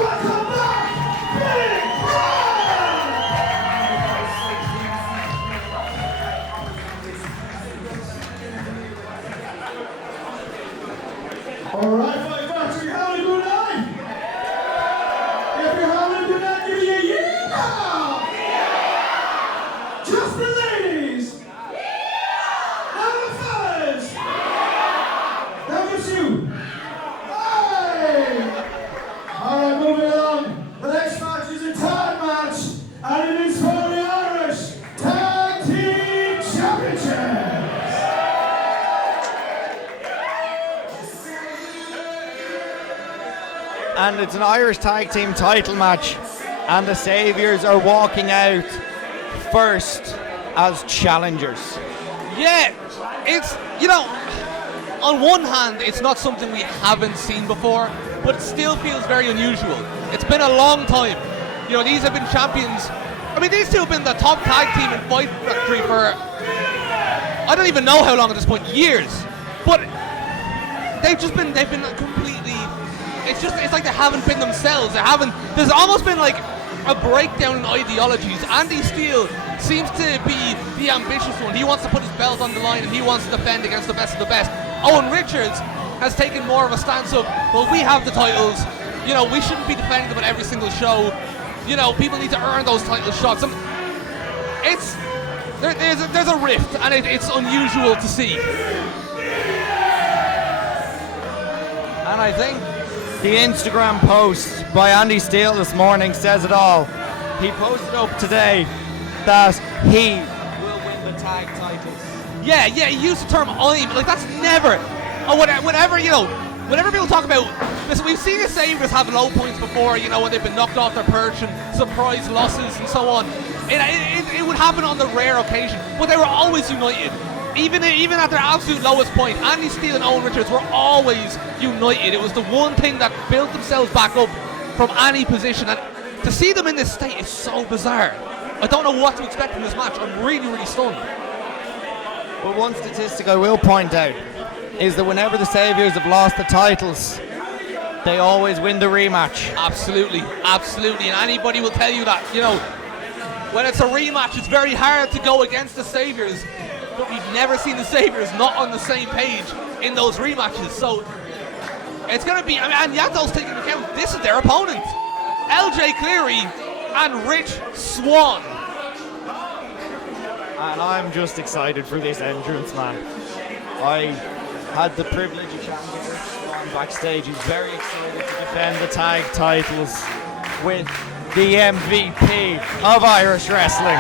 All right, Fight Factory, having a good night? If you're having a good night, give me a yeah! Just the ladies! How the fellas? How about you? Hey! All right, moving along. The next match is a tag match, and it is for the Irish Tag Team Championships. And it's an Irish Tag Team title match, and the Saviours are walking out first as challengers. Yeah, it's, you know, on one hand, it's not something we haven't seen before, but it still feels very unusual. It's been a long time. You know, these have been champions. I mean, these two have been the top tag team in Fight Factory for, I don't even know how long at this point, years. But they've been completely, it's like they haven't been themselves. There's almost been like a breakdown in ideologies. Andy Steele seems to be the ambitious one. He wants to put his belt on the line and he wants to defend against the best of the best. Owen Richards has taken more of a stance of, well, we have the titles, you know, we shouldn't be defending them at every single show. You know, people need to earn those title shots. And there's a rift, and it's unusual to see. And I think the Instagram post by Andy Steele this morning says it all. He posted up today that he will win the tag titles. Yeah, he used the term "I'm." Like, that's never. Whenever people talk about, listen, we've seen the Sabres have low points before, you know, when they've been knocked off their perch and surprise losses and so on. It would happen on the rare occasion, but they were always united. Even at their absolute lowest point, Andy Steele and Owen Richards were always united. It was the one thing that built themselves back up from any position, and to see them in this state is so bizarre. I don't know what to expect from this match. I'm really, really stunned. But one statistic I will point out is that whenever the Saviours have lost the titles, they always win the rematch. Absolutely, and anybody will tell you that, you know, when it's a rematch, it's very hard to go against the Saviours, but we've never seen the Saviours not on the same page in those rematches. So it's going to be, and Yato's taking into account, this is their opponent, LJ Cleary and Rich Swann. And I'm just excited for this entrance, man. I had the privilege of chatting with Rich Swann backstage. He's very excited to defend the tag titles with the MVP of Irish wrestling.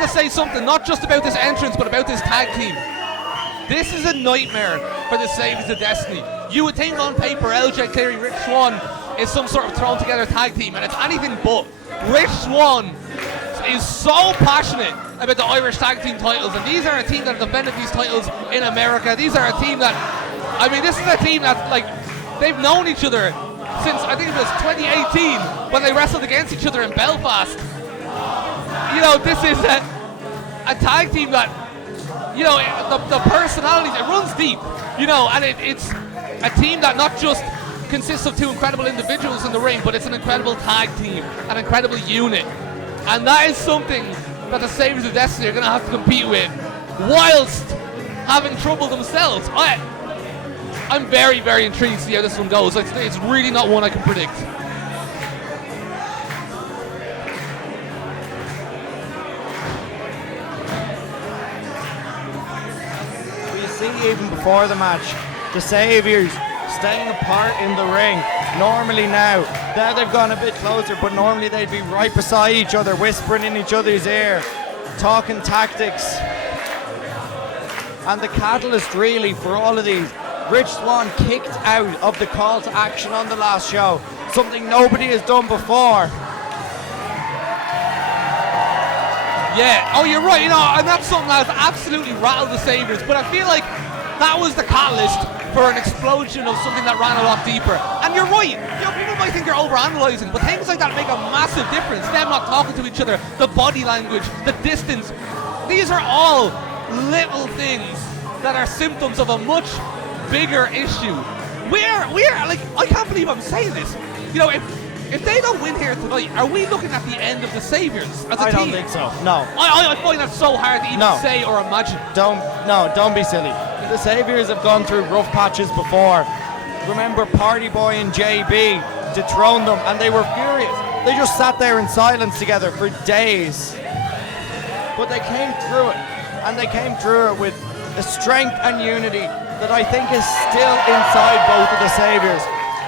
To say something not just about this entrance but about this tag team. This is a nightmare for the Saviors of Destiny. You would think on paper LJ Cleary, Rich Swann is some sort of thrown together tag team, and it's anything but. Rich Swann is so passionate about the Irish tag team titles, and these are a team that have defended these titles in America. These are a team that, I mean, this is a team that, like, they've known each other since I think it was 2018 when they wrestled against each other in Belfast. You know, this is a tag team that, you know, the personalities, it runs deep, you know, and it's a team that not just consists of two incredible individuals in the ring, but it's an incredible tag team, an incredible unit. And that is something that the Saviors of Destiny are going to have to compete with whilst having trouble themselves. I'm very, very intrigued to see how this one goes. It's really not one I can predict. Even before the match, the Saviors staying apart in the ring. Normally now they've gone a bit closer, but normally they'd be right beside each other, whispering in each other's ear, talking tactics. And the catalyst really for all of these, Rich Swann kicked out of the call to action on the last show, something nobody has done before. Yeah, oh, you're right, you know, and that's something that has absolutely rattled the Saviors, but I feel like that was the catalyst for an explosion of something that ran a lot deeper. And you're right, you know, people might think you're overanalyzing, but things like that make a massive difference. Them not talking to each other, the body language, the distance, these are all little things that are symptoms of a much bigger issue. We're like, I can't believe I'm saying this. You know, if they don't win here tonight, are we looking at the end of the Saviors as a team? I don't think so, no. I find that so hard to even say or imagine. Don't be silly. The Saviors have gone through rough patches before. Remember Party Boy and JB dethroned them and they were furious. They just sat there in silence together for days. But they came through it, and they came through it with a strength and unity that I think is still inside both of the Saviors.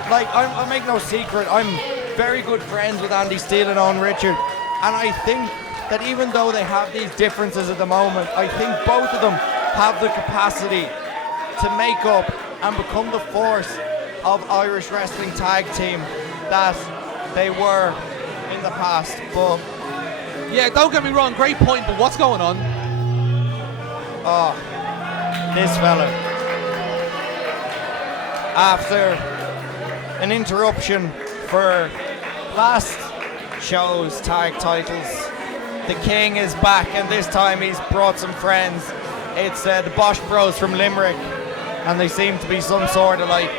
Like, I make no secret, I'm very good friends with Andy Steele and Owen Richard, and I think that even though they have these differences at the moment, I think both of them have the capacity to make up and become the force of Irish wrestling tag team that they were in the past. But yeah, don't get me wrong, great point, but what's going on? Oh, this fella, after an interruption for last show's tag titles, the King is back, and this time he's brought some friends. It's the Bosch Bros from Limerick, and they seem to be some sort of like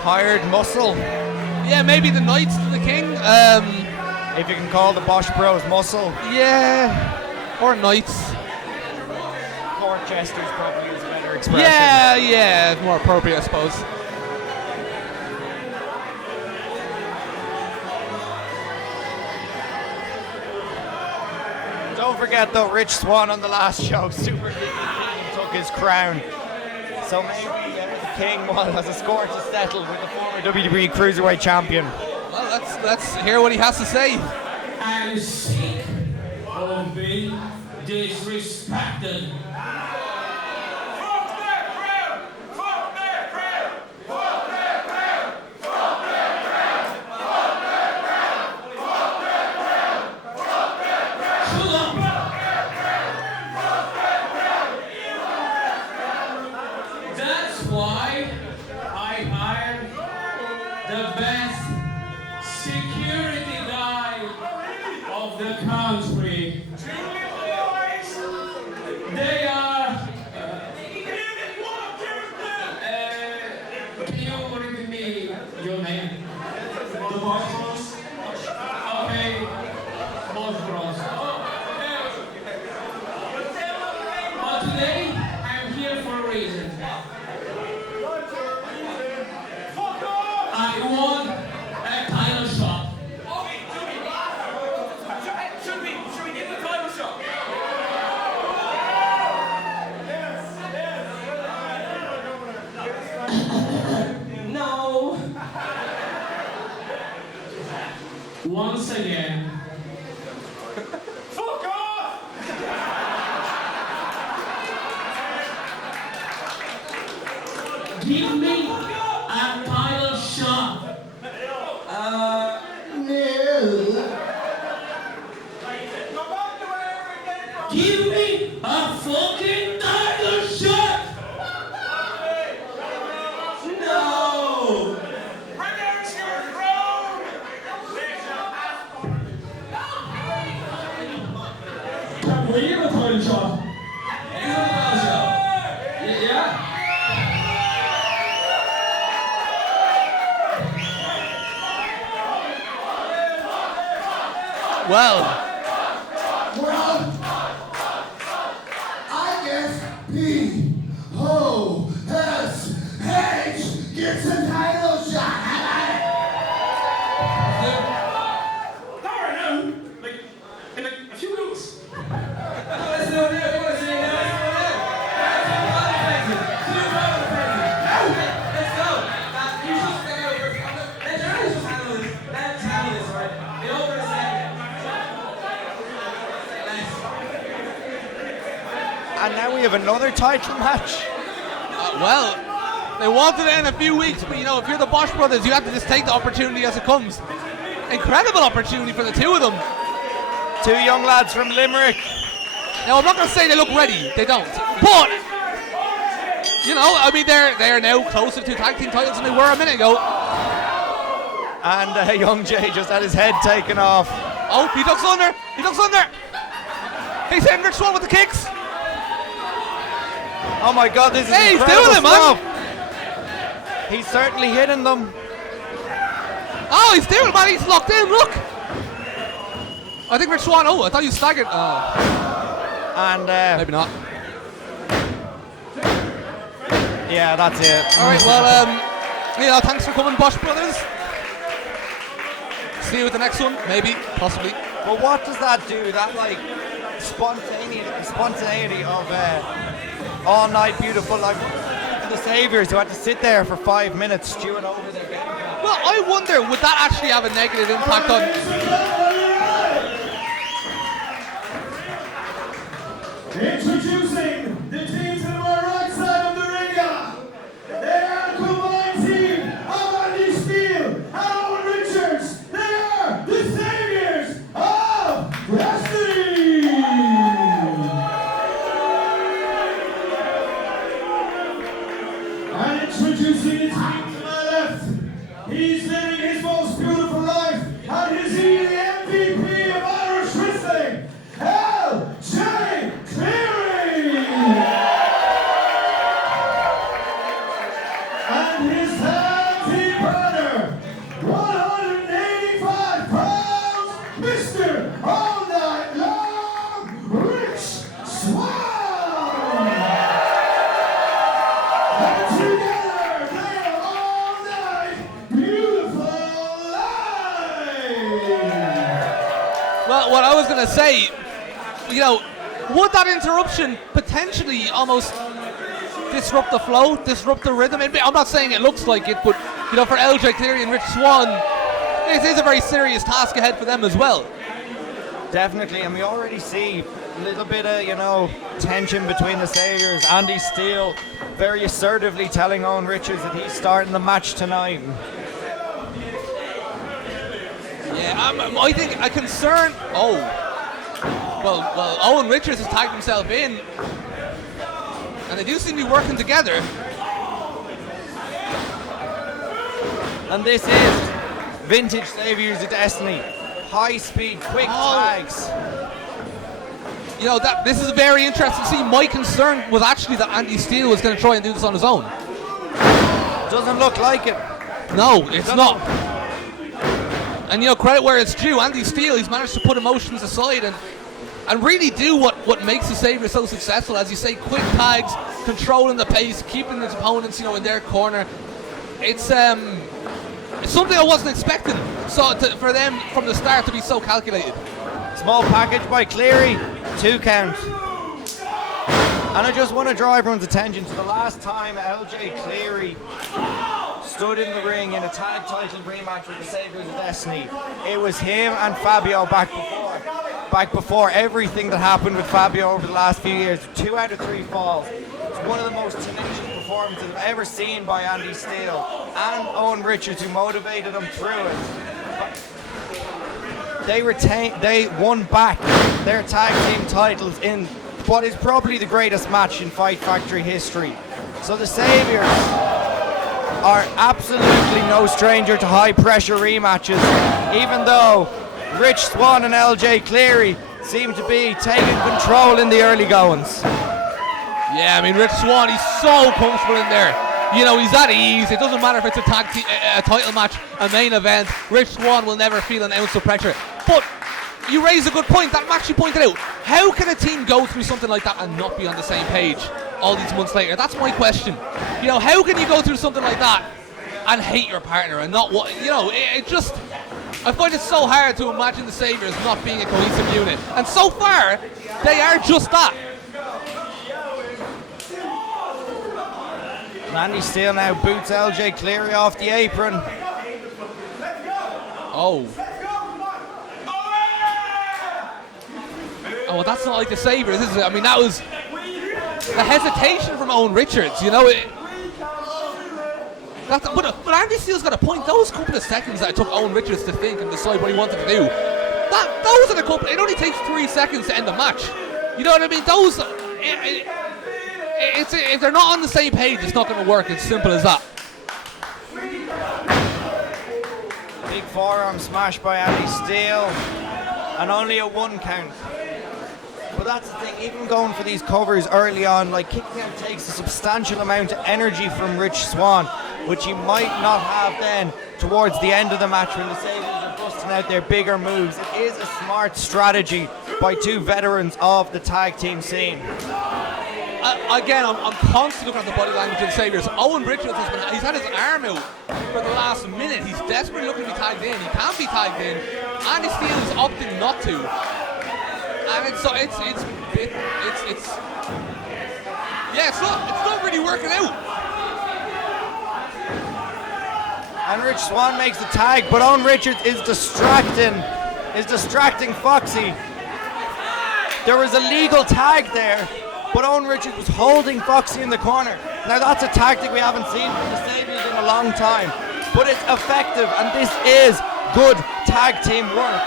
hired muscle. Yeah, maybe the Knights to the King. If you can call the Bosch Bros muscle. Yeah, or Knights. Court jesters probably is a better expression. Yeah, more appropriate, I suppose. Don't forget though, Rich Swann on the last show, Super League King, took his crown. So maybe the King has a score to settle with the former WWE Cruiserweight Champion. Well, let's hear what he has to say. I'm sick of being disrespected. That's why I hired the best security guy of the country. a reason. I won a title shot. Should we give the title shot? No. Once again. Fuck off! Give me a title shot. No. Give me a fucking title shot. No. Can we give a title shot? Yeah. Well, I guess P.O.S.H. gets a title shot. In a few weeks. Let's do it now. You want to see it now? Let's go. You should stay over. Let's handle this. Let's handle this, right? Be over a second. And now we have another title match. well, they wanted it in a few weeks, but you know, if you're the Bosch brothers, you have to just take the opportunity as it comes. Incredible opportunity for the two of them. Two young lads from Limerick. Now, I'm not going to say they look ready. They don't. But, you know, I mean, they're now closer to tag team titles than they were a minute ago. And young Jay just had his head taken off. Oh, he ducks under. He ducks under. He's hitting Rich Swann with the kicks. Oh my God, this is Hey, he's incredible doing it, man. stuff. He's certainly hitting them. Oh, he's doing it, man. He's locked in. Look. I think Rich Swann. Oh, I thought you staggered. And Maybe not. yeah, that's it. All right. Well, you know, thanks for coming, Bosch brothers. See you at the next one. Maybe, possibly. But what does that do? That like spontaneity of all night beautiful, like the saviors who had to sit there for 5 minutes stewing over their game. Well, I wonder, would that actually have a negative impact on? Introducing the team to my right side of the ring. They are a combined team of Andy Steele and Owen Richards. They are the saviors of wrestling. And introducing the team to my left. He's living his most beautiful life and he's the MVP of Irish wrestling. L.J. Cleary! And his tag team partner, 185 pounds, Mr. All Night Long, Rich Swann! And together, they are All Night Beautiful Life! Well, what I was going to say, you know, would that interruption potentially almost disrupt the flow, disrupt the rhythm? I'm not saying it looks like it, but, you know, for LJ Cleary and Rich Swann, it is a very serious task ahead for them as well. Definitely, and we already see a little bit of, you know, tension between the saviors. Andy Steele very assertively telling Owen Richards that he's starting the match tonight. Yeah, I think a concern. Oh, well, Owen Richards has tagged himself in, and they do seem to be working together. And this is vintage Saviors of Destiny. High speed, quick tags. You know, this is very interesting to see. My concern was actually that Andy Steele was going to try and do this on his own. Doesn't look like it. No, it's not. And, you know, credit where it's due. Andy Steele, he's managed to put emotions aside and and really do what makes the Saviors so successful. As you say, quick tags, controlling the pace, keeping his opponents, in their corner. It's something I wasn't expecting. So for them from the start to be so calculated. Small package by Cleary, 2 count. And I just want to draw everyone's attention to the last time LJ Cleary stood in the ring in a tag title rematch with the Saviors of Destiny. It was him and Fabio back before everything that happened with Fabio over the last few years. 2 out of 3 falls. It's one of the most tenacious performances I've ever seen by Andy Steele and Owen Richards, who motivated him through it. They won back their tag team titles in what is probably the greatest match in Fight Factory history. So the Saviors are absolutely no stranger to high pressure rematches, even though Rich Swann and LJ Cleary seem to be taking control in the early goings. Yeah, I mean, Rich Swann, he's so comfortable in there. He's at ease. It doesn't matter if it's a title match, a main event. Rich Swann will never feel an ounce of pressure. But you raise a good point. That match you pointed out. How can a team go through something like that and not be on the same page all these months later? That's my question. How can you go through something like that and hate your partner and not what? I find it so hard to imagine the Saviors not being a cohesive unit. And so far, they are just that. Andy Steele now boots LJ Cleary off the apron. Oh, well, that's not like the Saviors, is it? I mean, that was the hesitation from Owen Richards, But Andy Steele's got a point. Those couple of seconds that it took Owen Richards to think and decide what he wanted to do, those are the couple. It only takes 3 seconds to end the match. You know what I mean? Those. If they're not on the same page, it's not going to work. It's simple as that. Big forearm smash by Andy Steele, and only a 1 count. But that's the thing, even going for these covers early on, kicking out takes a substantial amount of energy from Rich Swann, which he might not have then towards the end of the match when the Saviors are busting out their bigger moves. It is a smart strategy by 2 veterans of the tag team scene. Again, I'm constantly looking at the body language of the Saviors. Owen Richards he's had his arm out for the last minute. He's desperately looking to be tagged in. He can't be tagged in. Andy Steele is opting not to. And it's not really working out. And Rich Swann makes the tag, but Owen Richards is distracting Foxy. There was a legal tag there, but Owen Richards was holding Foxy in the corner. Now that's a tactic we haven't seen from the Saviors in a long time, but it's effective, and this is good tag team work.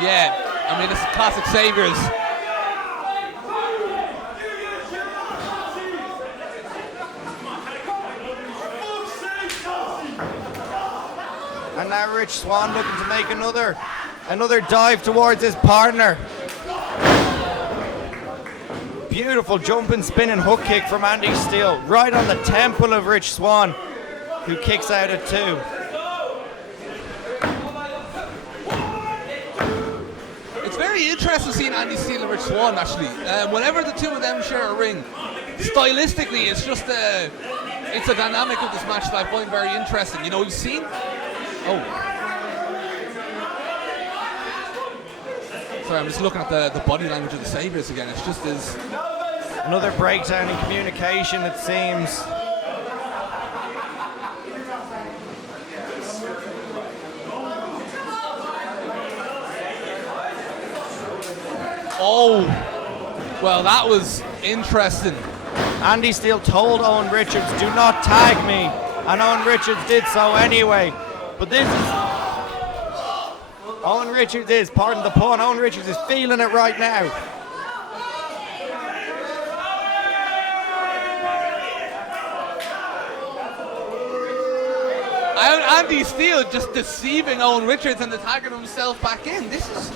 Yeah, I mean, this is classic Saviors. And now Rich Swann looking to make another dive towards his partner. Beautiful jumping, spinning hook kick from Andy Steele, right on the temple of Rich Swann, who kicks out at 2. It's very interesting seeing Andy Steele and Rich Swann, actually. Whenever the 2 of them share a ring, stylistically, it's just it's a dynamic of this match that I find very interesting. We've seen. Oh. Sorry, I'm just looking at the body language of the Saviors again. It's just as another breakdown in communication, it seems. Oh, well, that was interesting. Andy Steele told Owen Richards, "Do not tag me," and Owen Richards did so anyway. But this is Owen Richards is, pardon the pun, Owen Richards is feeling it right now. Andy Steele just deceiving Owen Richards and tagging himself back in. This is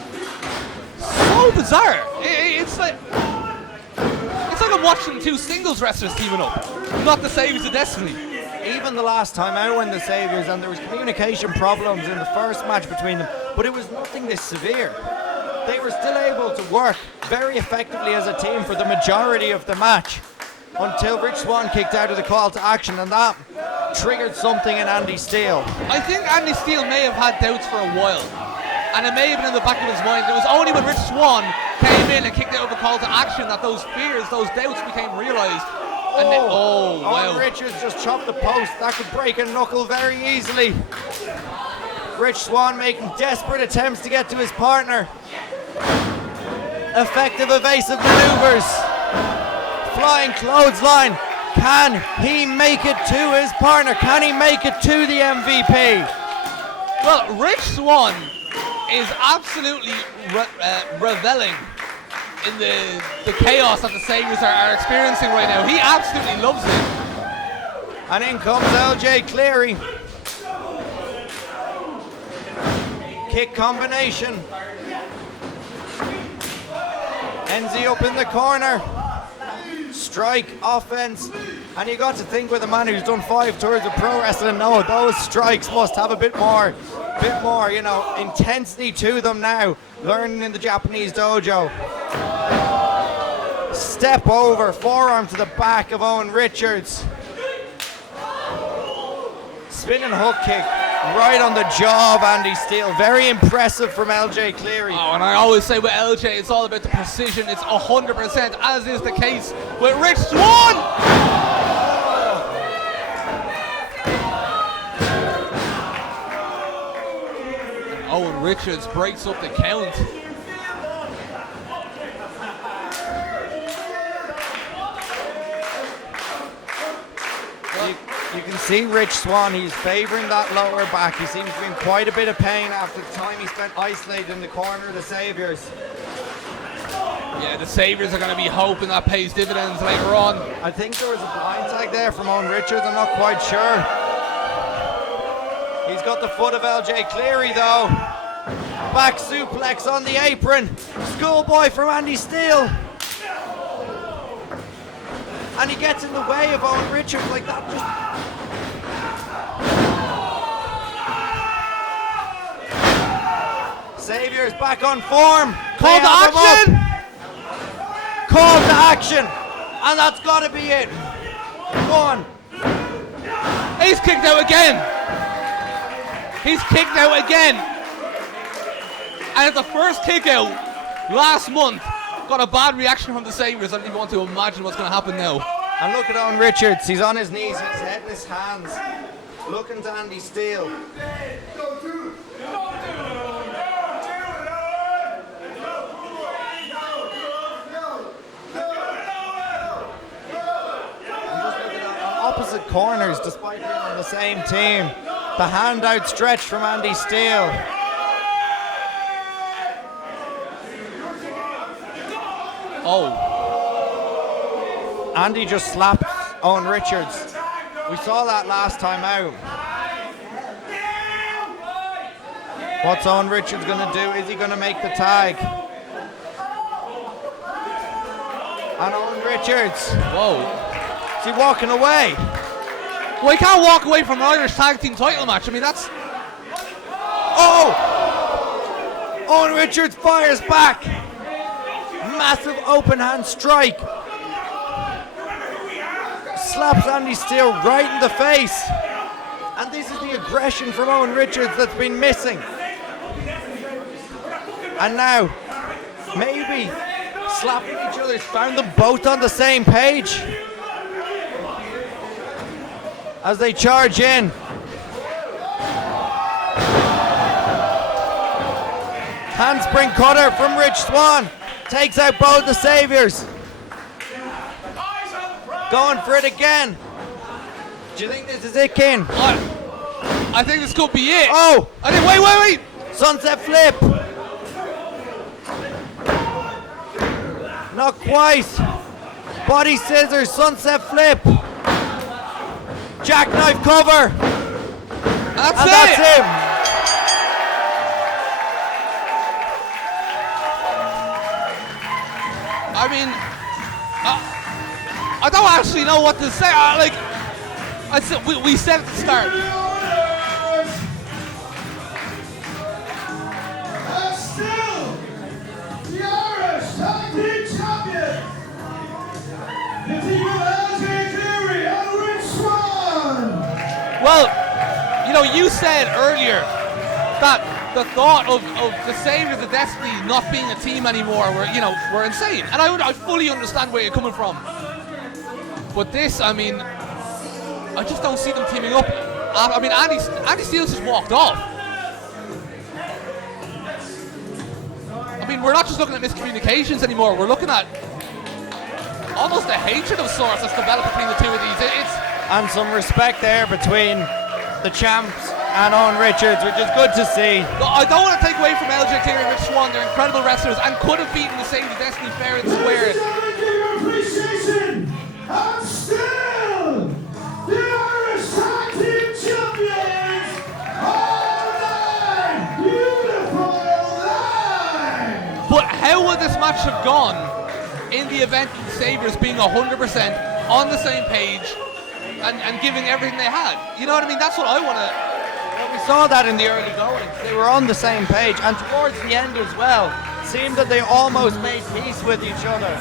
so bizarre. It's like I'm watching 2 singles wrestlers teaming up, not the Saviors of Destiny. Even the last time out when the Saviors, and there was communication problems in the first match between them, but it was nothing this severe. they were still able to work very effectively as a team for the majority of the match until Rich Swann kicked out of the call to action, and that triggered something in Andy Steele. I think Andy Steele may have had doubts for a while, and it may have been in the back of his mind. It was only when Rich Swann came in and kicked out of the call to action that those fears, those doubts became realised. And then, wow. Owen Richards just chopped the post. That could break a knuckle very easily. Rich Swann making desperate attempts to get to his partner. Effective evasive maneuvers. Flying clothesline. Can he make it to his partner? Can he make it to the MVP? Well, Rich Swann is absolutely reveling in the chaos that the Sabres are experiencing right now. He absolutely loves it. And in comes LJ Cleary. Kick combination. Enzi up in the corner. Strike, offense. And you got to think with a man who's done 5 tours of pro wrestling, no, those strikes must have a bit more, you know, intensity to them now. Learning in the Japanese dojo. Step over, forearm to the back of Owen Richards. Spinning hook kick right on the jaw of Andy Steele. Very impressive from LJ Cleary. Oh, and I always say with LJ, it's all about the precision. It's 100%, as is the case with Rich Swann. Owen Richards breaks up the count. You can see Rich Swann, he's favouring that lower back. He seems to be in quite a bit of pain after the time he spent isolated in the corner of the Saviours. Yeah, the Saviours are going to be hoping that pays dividends later on. I think there was a blind tag there from Owen Richards, I'm not quite sure. He's got the foot of LJ Cleary though. Back suplex on the apron. Schoolboy from Andy Steele. And he gets in the way of Owen Richards like that. Saviours back on form. Call to action! Call to action! And that's got to be it. 1. He's kicked out again. He's kicked out again. And at the first kick out last month, got a bad reaction from the Sabres. I don't even want to imagine what's going to happen now. And look at Owen Richards. He's on his knees, his head in his hands, looking to Andy Steele. Opposite corners, despite being on the same team. The hand outstretched from Andy Steele. Oh. Andy just slapped Owen Richards. We saw that last time out. What's Owen Richards going to do? Is he going to make the tag? And Owen Richards. Whoa. Is he walking away? Well, he can't walk away from an Irish Tag Team title match. I mean, that's... Oh! Owen Richards fires back. Massive open hand strike. Slaps Andy Steele right in the face. And this is the aggression from Owen Richards that's been missing. And now, maybe slapping each other's found them both on the same page. As they charge in. Handspring cutter from Rich Swann. Takes out both the Saviours. Going for it again. Do you think this is it, Ken? I think this could be it. Oh! I think, wait! Sunset flip. Not quite. Body scissors, sunset flip. Jackknife cover. That's him. I mean, I don't actually know what to say. We said at the start. Well, you know, you said earlier that the thought of the Saviors of Destiny not being a team anymore were insane, and I fully understand where you're coming from. But this, I mean, I just don't see them teaming up. I mean, Andy Steele just walked off. I mean, we're not just looking at miscommunications anymore. We're looking at almost a hatred of sorts that's developed between the two of these. And some respect there between the champs and Owen Richards, which is good to see. I don't want to take away from LJ Cleary and Rich Swann. They're incredible wrestlers and could have beaten the Saints of Destiny fair and square. Appreciation and still the Irish Tag Team Champions all night. Beautiful night. But how would this match have gone in the event of the Saviors being 100% on the same page and giving everything they had? You know what I mean? That's what I want to. We saw that in the early going. They were on the same page, and towards the end as well, it seemed that they almost made peace with each other.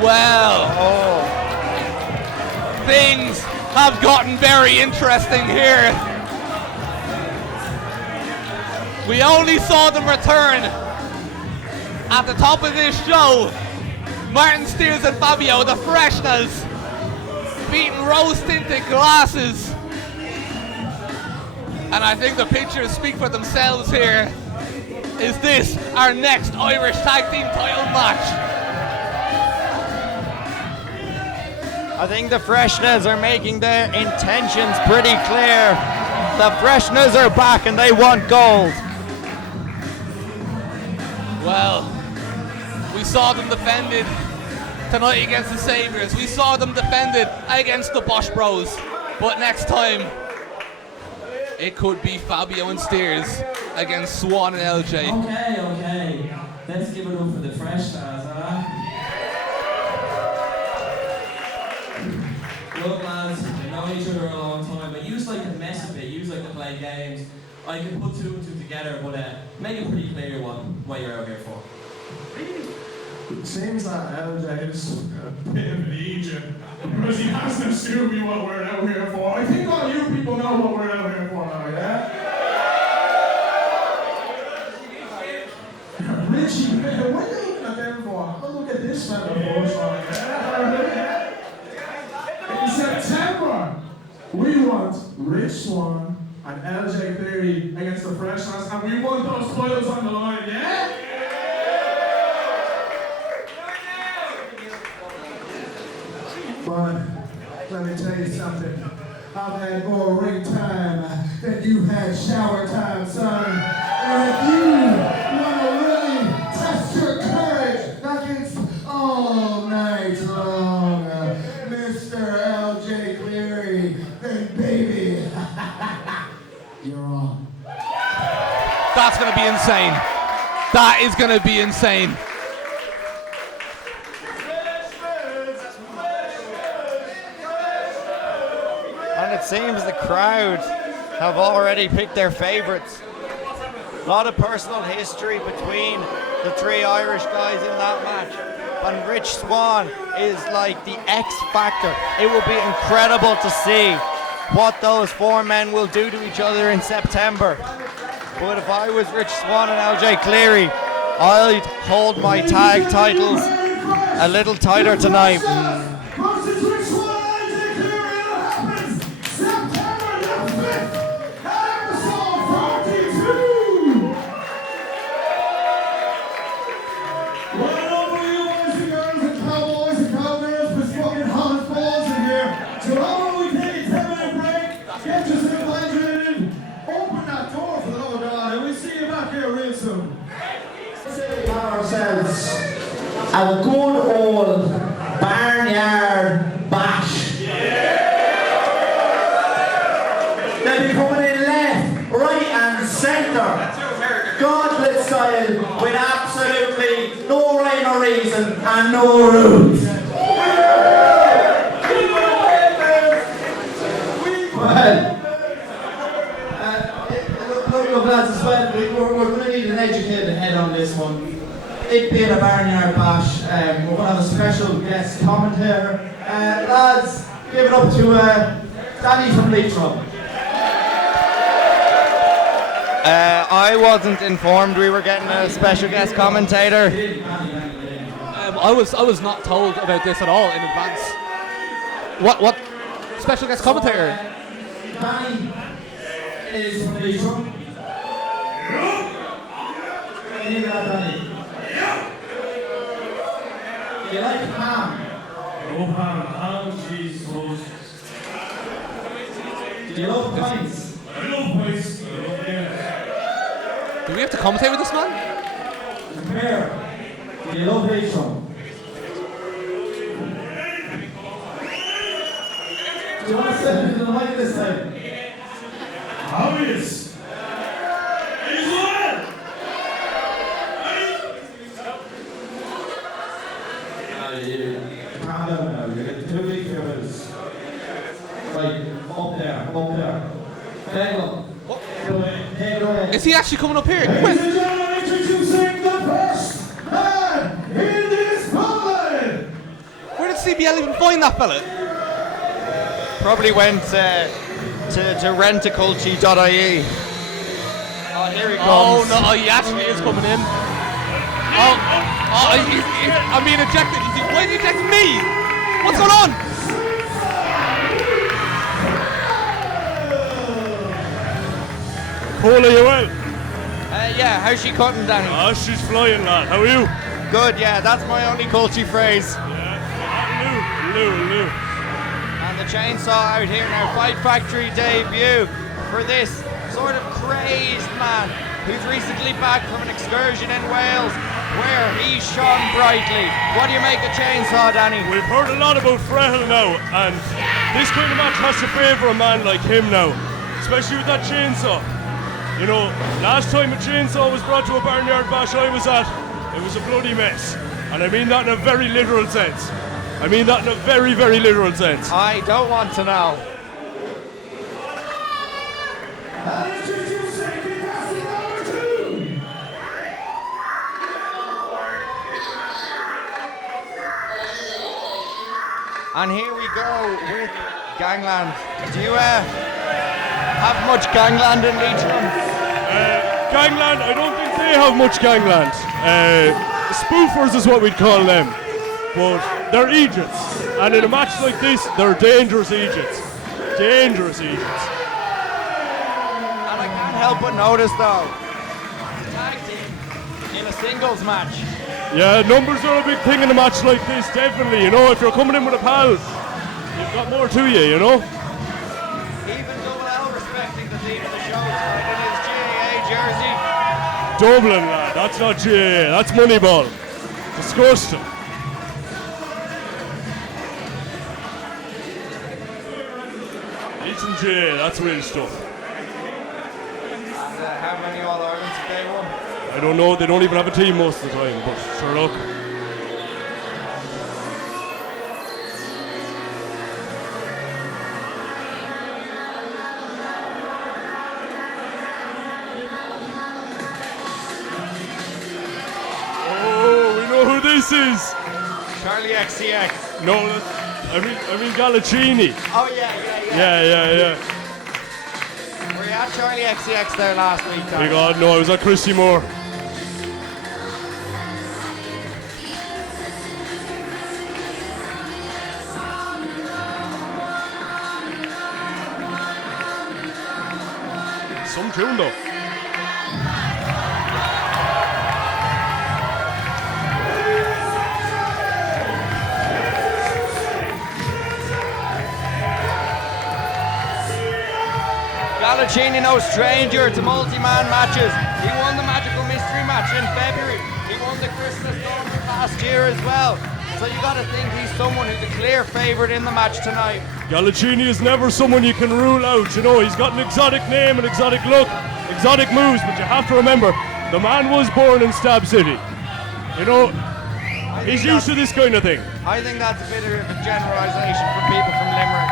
Well, things have gotten very interesting here. We only saw them return at the top of this show. Martin Steers and Fabio, the Freshness, beating rose-tinted glasses. And I think the pictures speak for themselves here. Is this our next Irish Tag Team title match? I think the Freshness are making their intentions pretty clear. The Freshness are back and they want gold. Well, we saw them defended tonight against the Saviors. We saw them defended against the Bosch Bros. But next time, it could be Fabio and Steers against Swan and LJ. Okay. Let's give it up for the Freshness, huh? Look, lads, we know each other a long time, but you like to mess a bit, you like to play games. I can put two and two together, but make it pretty clear what you're out here for. It seems that LJ is a bit of an idiot because he hasn't assumed me what we're out here for. I think all you people know what we're out here for now, yeah? Richie, what are you looking at them for? Oh, look at this fella for us, yeah? In September, we want Rich Swann and LJ Cleary against the Freshness, and we want those titles on the line, yeah? But let me tell you something. I've had more ring time than you had shower time, son. And if you want to really test your courage, that gets all night long, Mr. LJ Cleary, then baby, you're on. That's going to be insane. That is going to be insane. And it seems the crowd have already picked their favourites. A lot of personal history between the three Irish guys in that match. And Rich Swann is like the X factor. It will be incredible to see what those four men will do to each other in September. But if I was Rich Swann and LJ Cleary, I'd hold my tag titles a little tighter tonight. Ourselves a good old Barnyard bash. They'll be coming in left, right and centre. Gauntlet style with absolutely no rhyme or reason and no rules. Look lads, as well, we're going to need an educated head on this one. It being a Barnyard bash, we're going to have a special guest commentator. Lads, give it up to Danny from Leitrim. I wasn't informed we were getting a special guest commentator. I was not told about this at all in advance. What special guest commentator? Danny is from Leitrim. Can you hear that, Danny? Do you like ham? No ham, cheese, toast. Do you love pints? I love pints. I love Guinness. Do we have to commentate with this man? Compare. Do you love Leitrim? Do you want to step into the mic this time? How is? He's well. Calm down now, you're getting too big for this. Right, up there. Take it away. Is he actually coming up here? Ladies and gentlemen, introducing the first man in this fight. Where did CBL even find that fella? Probably went to rentaculture.ie. Oh, here he comes. Oh no, he actually is coming in. I'm being ejected. Why is he ejecting me? What's going on? Cool, are you well? Yeah, how's she cutting, Danny? Oh, she's flying, lad. How are you? Good, yeah, that's my only culture phrase. Lou. And the chainsaw out here now, Fight Factory debut for this sort of crazed man who's recently back from an excursion in Wales where he shone brightly. What do you make of chainsaw, Danny? We've heard a lot about Frehel now, and this kind of match has to favour a man like him now, especially with that chainsaw. You know, last time a chainsaw was brought to a Barnyard bash I was at, it was a bloody mess. And I mean that in a very literal sense. I mean that in a very, very literal sense. I don't want to know. And here we go with Gangland. Do you have much Gangland in Leitrim? Gangland, I don't think they have much Gangland. Spoofers is what we'd call them. But they're Egypts. And in a match like this, they're dangerous Egypts. Dangerous Egypts. And I can't help but notice though, tag team in a singles match. Yeah, numbers are a big thing in a match like this, definitely. You know, if you're coming in with a pal, you've got more to you, know? Even Double L respecting the theme of the show tonight in his GAA jersey. Dublin, lad, that's not GAA, that's Moneyball. Disgusting. It's in GAA, that's real stuff. And how many All-Irelands have they won? I don't know, they don't even have a team most of the time, but sure look. Oh, we know who this is. Charlie XCX. No, I mean Gallicini. Oh yeah. Yeah. Were you at Charlie XCX there last week, Tom? Big God, no, I was at Christy Moore. Some tune though. Gallicini, no stranger to multi-man matches. He won the Magical Mystery match in February. He won the Christmas tournament last year as well. So you gotta think he's someone who's a clear favourite in the match tonight. Gallicini is never someone you can rule out, you know, he's got an exotic name, an exotic look, exotic moves, but you have to remember, the man was born in Stab City. You know, he's used to this kind of thing. I think that's a bit of a generalisation for people from Limerick.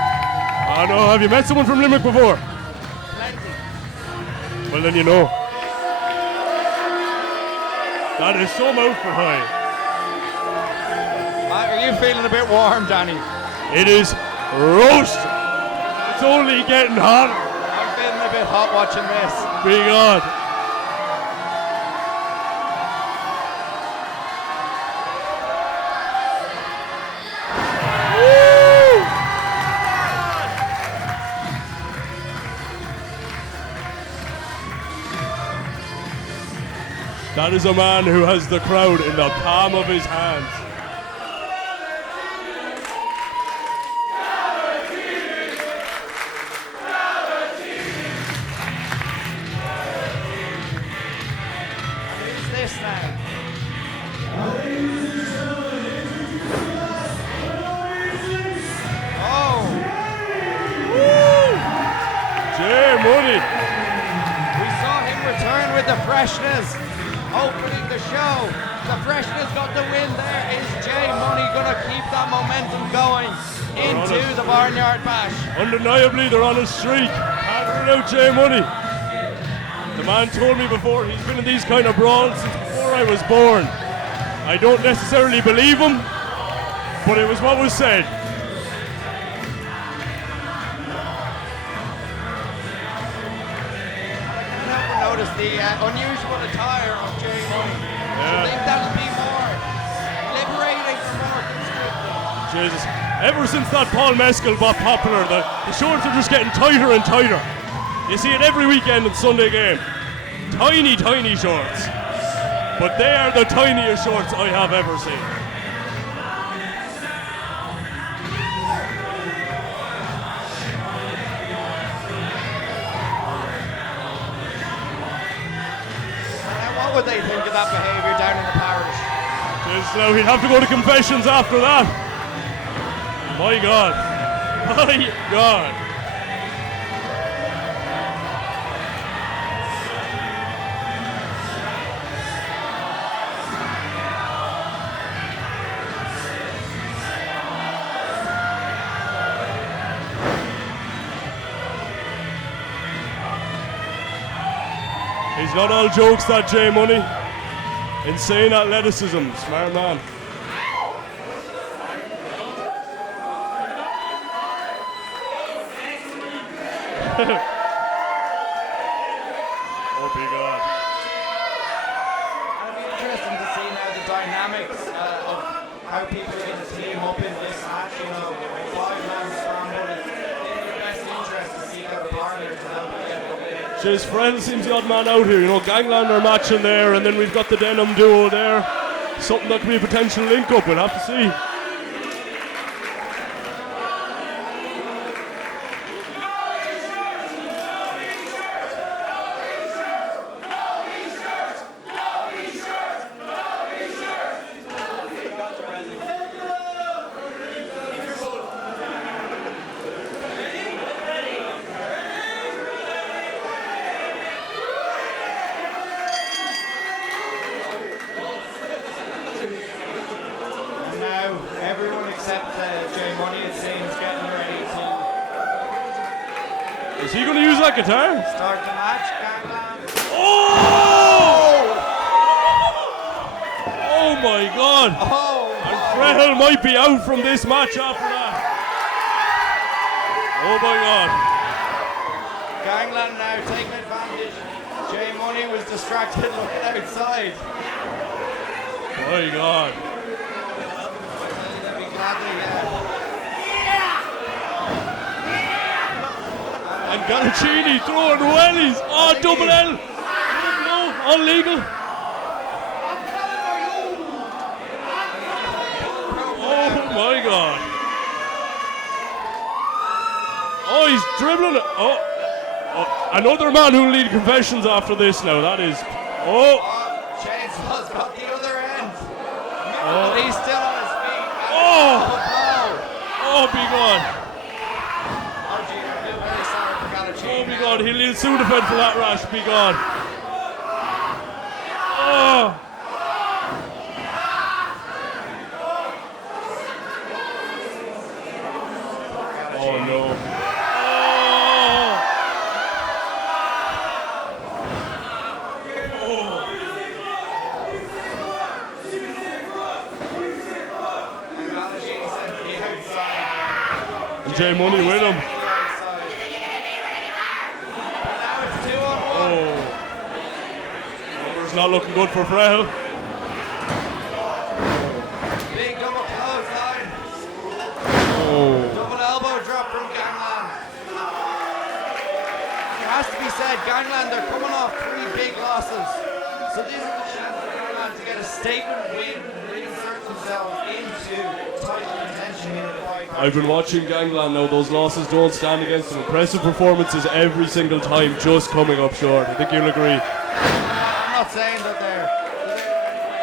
I know, have you met someone from Limerick before? Well, then you know. That is so mouth for high. Are you feeling a bit warm, Danny? It is roasting. It's only getting hotter. I'm feeling a bit hot watching this. Be God. That is a man who has the crowd in the palm of his hands. Who's this now? Oh! Jay Money. We saw him return with the freshness, opening the show. The freshness got the win there. Is Jay Money going to keep that momentum going into the Barnyard Bash? Undeniably, they're on a streak. Can't rule out Jay Money. The man told me before he's been in these kind of brawls since before I was born. I don't necessarily believe him, but it was what was said. Notice the unusual attire of Jay Money. I think that'll be more liberating or more constricting. Jesus. Ever since that Paul Mescal got popular, the shorts are just getting tighter and tighter. You see it every weekend in Sunday game. Tiny, tiny shorts. But they are the tiniest shorts I have ever seen. What would they think of that behaviour down in the parish? Jesus, now he'd have to go to confessions after that. My God. My God. He's not all jokes, that Jay Money. Insane athleticism, smart man. Oh, big God. It'll be interesting to see now the dynamics of how people are going to team up in this match. You know, 5-man scramble. It's in their best interest to see how the Barnyard develop together. His friend seems the odd man out here. You know, Gangland are matching there, and then we've got the Denham duo there. Something that could be a potential link up. We'll have to see. Everyone except Jay Money, it seems, getting ready to Is he going to use that guitar? start the match. Gangland. Oh! Oh my God! Oh! And Frehel might be out from this match after that. Oh my God! Gangland now taking advantage. Jay Money was distracted looking outside. My God! And Galacini throwing wellies. Oh, double L. No, illegal. Oh my God. Oh, he's dribbling it. Oh, another man who'll lead confessions after this now. That is. Oh. Chainsaw's got the other end. Oh. He's still on his feet. Oh. Oh, be God. Oh, be God. He'll need Sudafed for that rash. Be God. Oh. Oh, no. Jay Money with him. It's not looking good for Frehel. Big double clothesline. Oh. Double elbow drop from Gangland. It has to be said, Gangland, they're coming off 3 big losses. So this is the chance for Gangland to get a statement win and reinsert themselves into title contention in the fight. I've been watching Gangland now. Those losses don't stand against them. Impressive performances every single time, just coming up short. I think you'll agree. I'm not saying that they're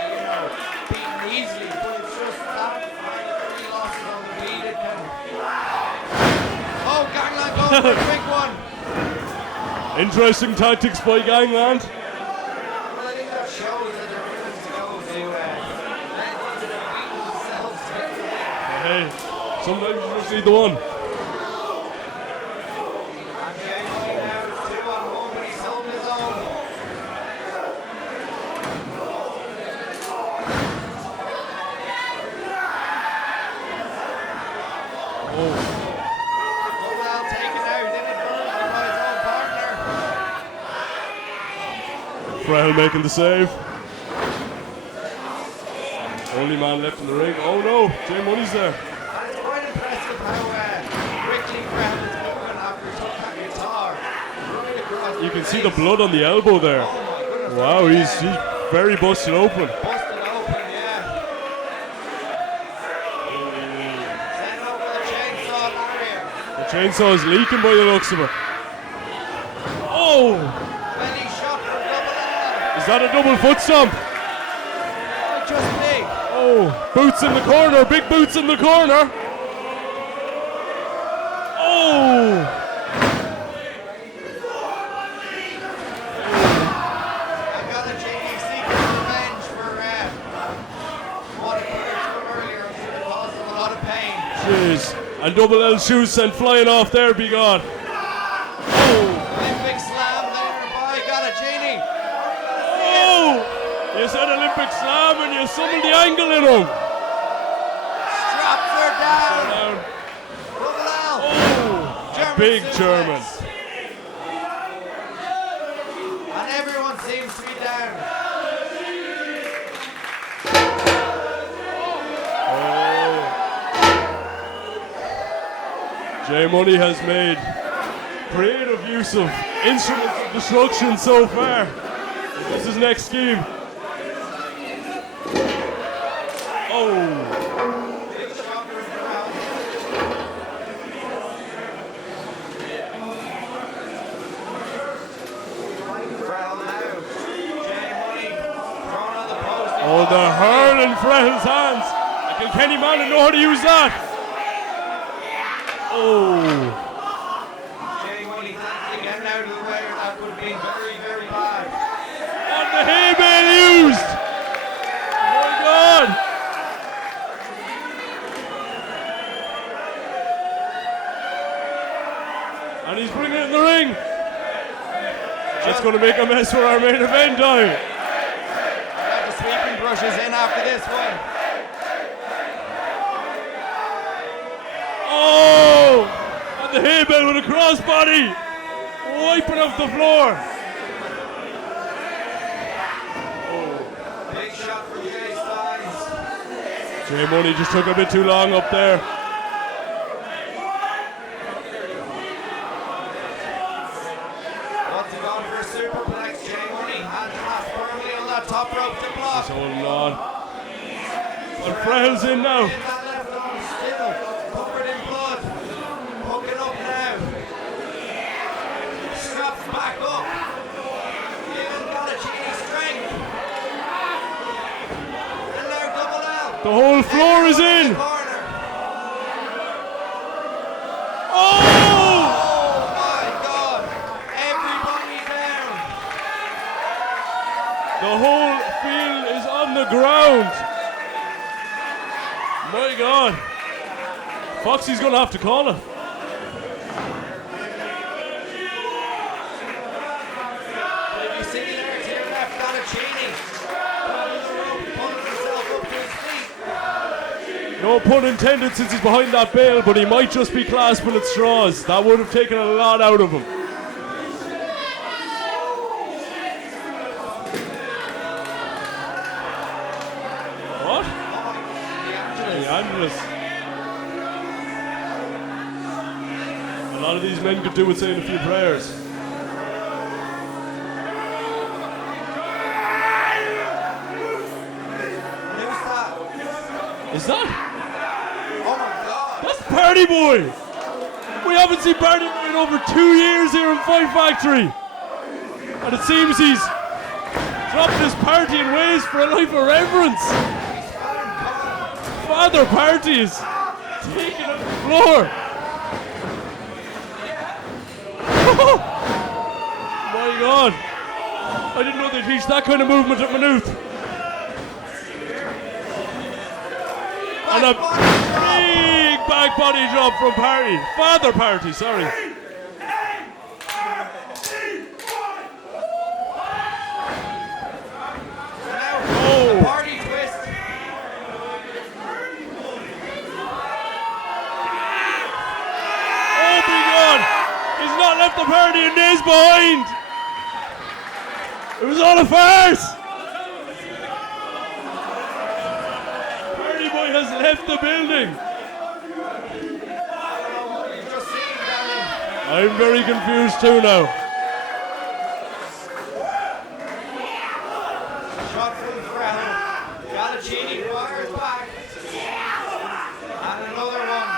you know, beaten easily, but it's just that 3 losses on the beat. It can... Oh, Gangland going for a big one. Interesting tactics by Gangland. Well, I think that shows that they're willing to go to beat themselves to get the win. Hey, sometimes you just need the one. And Jamie now is 2-on-1, but he's holding his own. Well taken out, inadvertently by his own partner. Frehel making the save. Only man left in the ring. Oh no, Jay Money's there. And it's quite impressive how quickly Frehel is moving after he took that guitar. Running across You the can see the face. blood on the elbow there. Oh my goodness. Wow, he's very busted open. Busted open, yeah. Send over the chainsaw barrier. The chainsaw is leaking by the looks of it. Oh! Belly shot for double L. Is that a double foot stomp? Might just be. Oh, boots in the corner, big boots in the corner. Oh! I've got a JD seeking revenge for what occurred to him earlier. It caused him a lot of pain. Jeez. And double L shoes sent flying off there, be gone. Oh! Olympic slam there by Galagini. Oh! You said Olympic slam and you summoned the angle in him. Straps her down. Double L. Oh! German Big suplex. German. And everyone seems to be down. Jay Money has made creative use of instruments of destruction so far. This is his next scheme. Oh! Big shot for Frehel. Frehel now. Jay Money thrown on the post. Oh, the hurl in Frehel's hands. Can Kenny Manning know how to use that? Oh! Jay Money thankfully getting out of the way, or that would have been very, very bad. And the hay bale used! Oh my God! And he's bringing it in the ring. That's going to make a mess for our main event now. Got the sweeping brushes in after this one. Oh! And the hay bale with a crossbody! Wiping off the floor. Big shot for Jay Styles. Jay Money just took a bit too long up there. What's he gone for a superplex? Jay Money hands him off firmly on that top rope to block. He's holding on. And Frehel's in now. That left arm still covered in blood. Hooking up now. Straps back up. Even got a cheeky strength. And now double L. The whole floor is in. Corner. Oh! Oh my God. Everybody down. The whole field is on the ground. My God. Foxy's going to have to call it. You see there to your left, Galacini. Pulling the rope, pulling himself up to his feet. No pun intended since he's behind that bale, but he might just be clasping at straws. That would have taken a lot out of him. lot of these men could do with saying a few prayers. Is that? Oh my God! That's Party Boy! We haven't seen Party Boy in over 2 years here in Fight Factory. And it seems he's dropped his party in ways for a life of reverence. Father Party is taking up the floor. My God. I didn't know they'd teach that kind of movement at Maynooth. And a big back body drop from Party. Father Party, sorry. Oh. Party twist. Oh my God. He's not left the Party and days behind. It was all a farce. Has left the building. I'm very confused too now. Shot from Frel. Galacini fires back. And another one.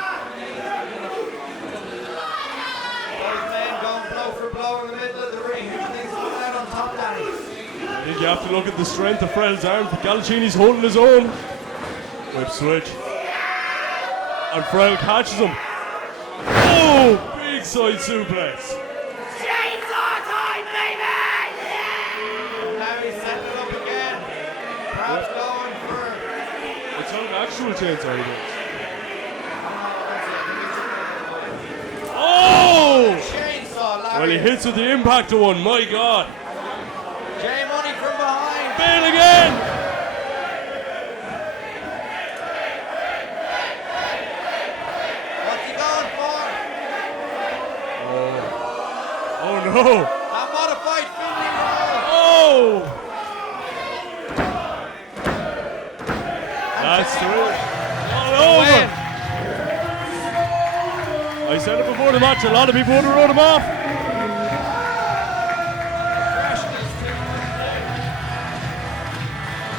Both men going blow for blow in the middle of the ring. Who thinks coming out on top, Danny? I think you have to look at the strength of Frel's arm. Galacini's holding his own. Whip switch. And Frel catches him. Oh! Big side suplex. Chainsaw time, baby! And now he's setting it up again. Perhaps going for... It's not an actual chainsaw, he does. Oh! Chainsaw, Larry. Well, he hits with the impact of one. My God. J Money from behind. Bail again! Oh! That modified Finley Oh! That's through. All over. I said it before the match, a lot of people would have wrote him off.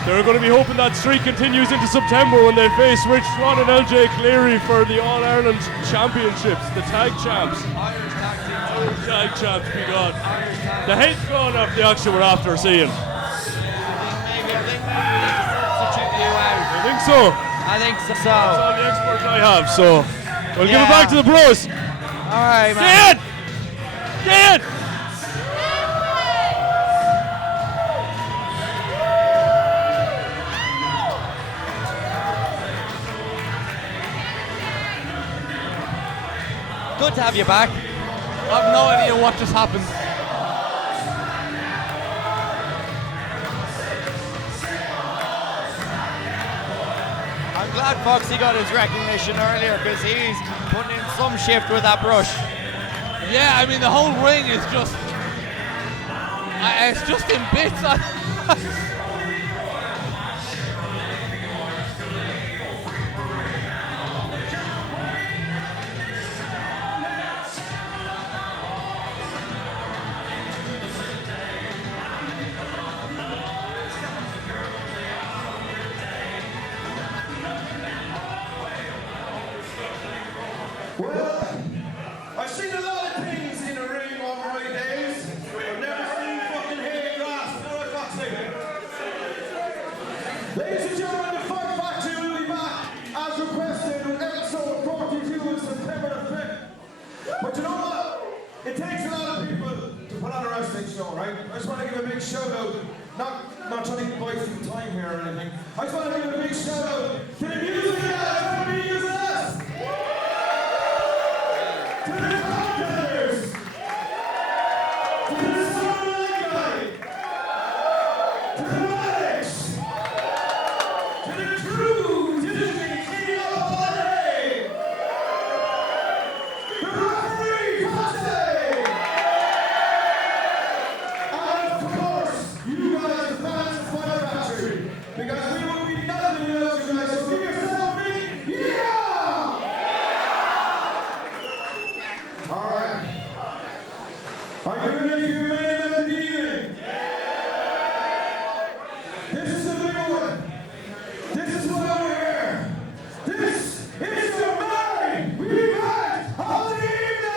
They're going to be hoping that streak continues into September when they face Rich Swan and LJ Cleary for the All-Ireland Championships, the tag champs. Tag champs, be God. The head's gone off the action we're after seeing. I think so. I think so. That's all the experts I have, so we'll give it back to the bros. Alright, man. Get it! Good to have you back. I have no idea what just happened. I'm glad Foxy got his recognition earlier because he's putting in some shift with that brush. Yeah, I mean the whole ring is just, it's just in bits. I've seen a lot of things in the ring over my days. I've never seen fucking hair grass. No, I Foxy. Ladies and gentlemen, the Fight Factory will be back as requested with episode 42 on September the 5th. But you know what? It takes a lot of people to put on a wrestling show, right? I just want to give a big shout out. Not trying to buy some time here or anything. I just want to give a big shout out to the music guys for being using us. To the commentators, to the sound guy, to the medics, to the crew, to the king of holiday, the referee, Foxy, and of course, you guys, the fans of Fight Factory, because we would be nothing without you guys, so give yourself a big yeah! All right. Are you ready for your main event of the evening? This is the big one. This is why we're here. This is the main event of the evening.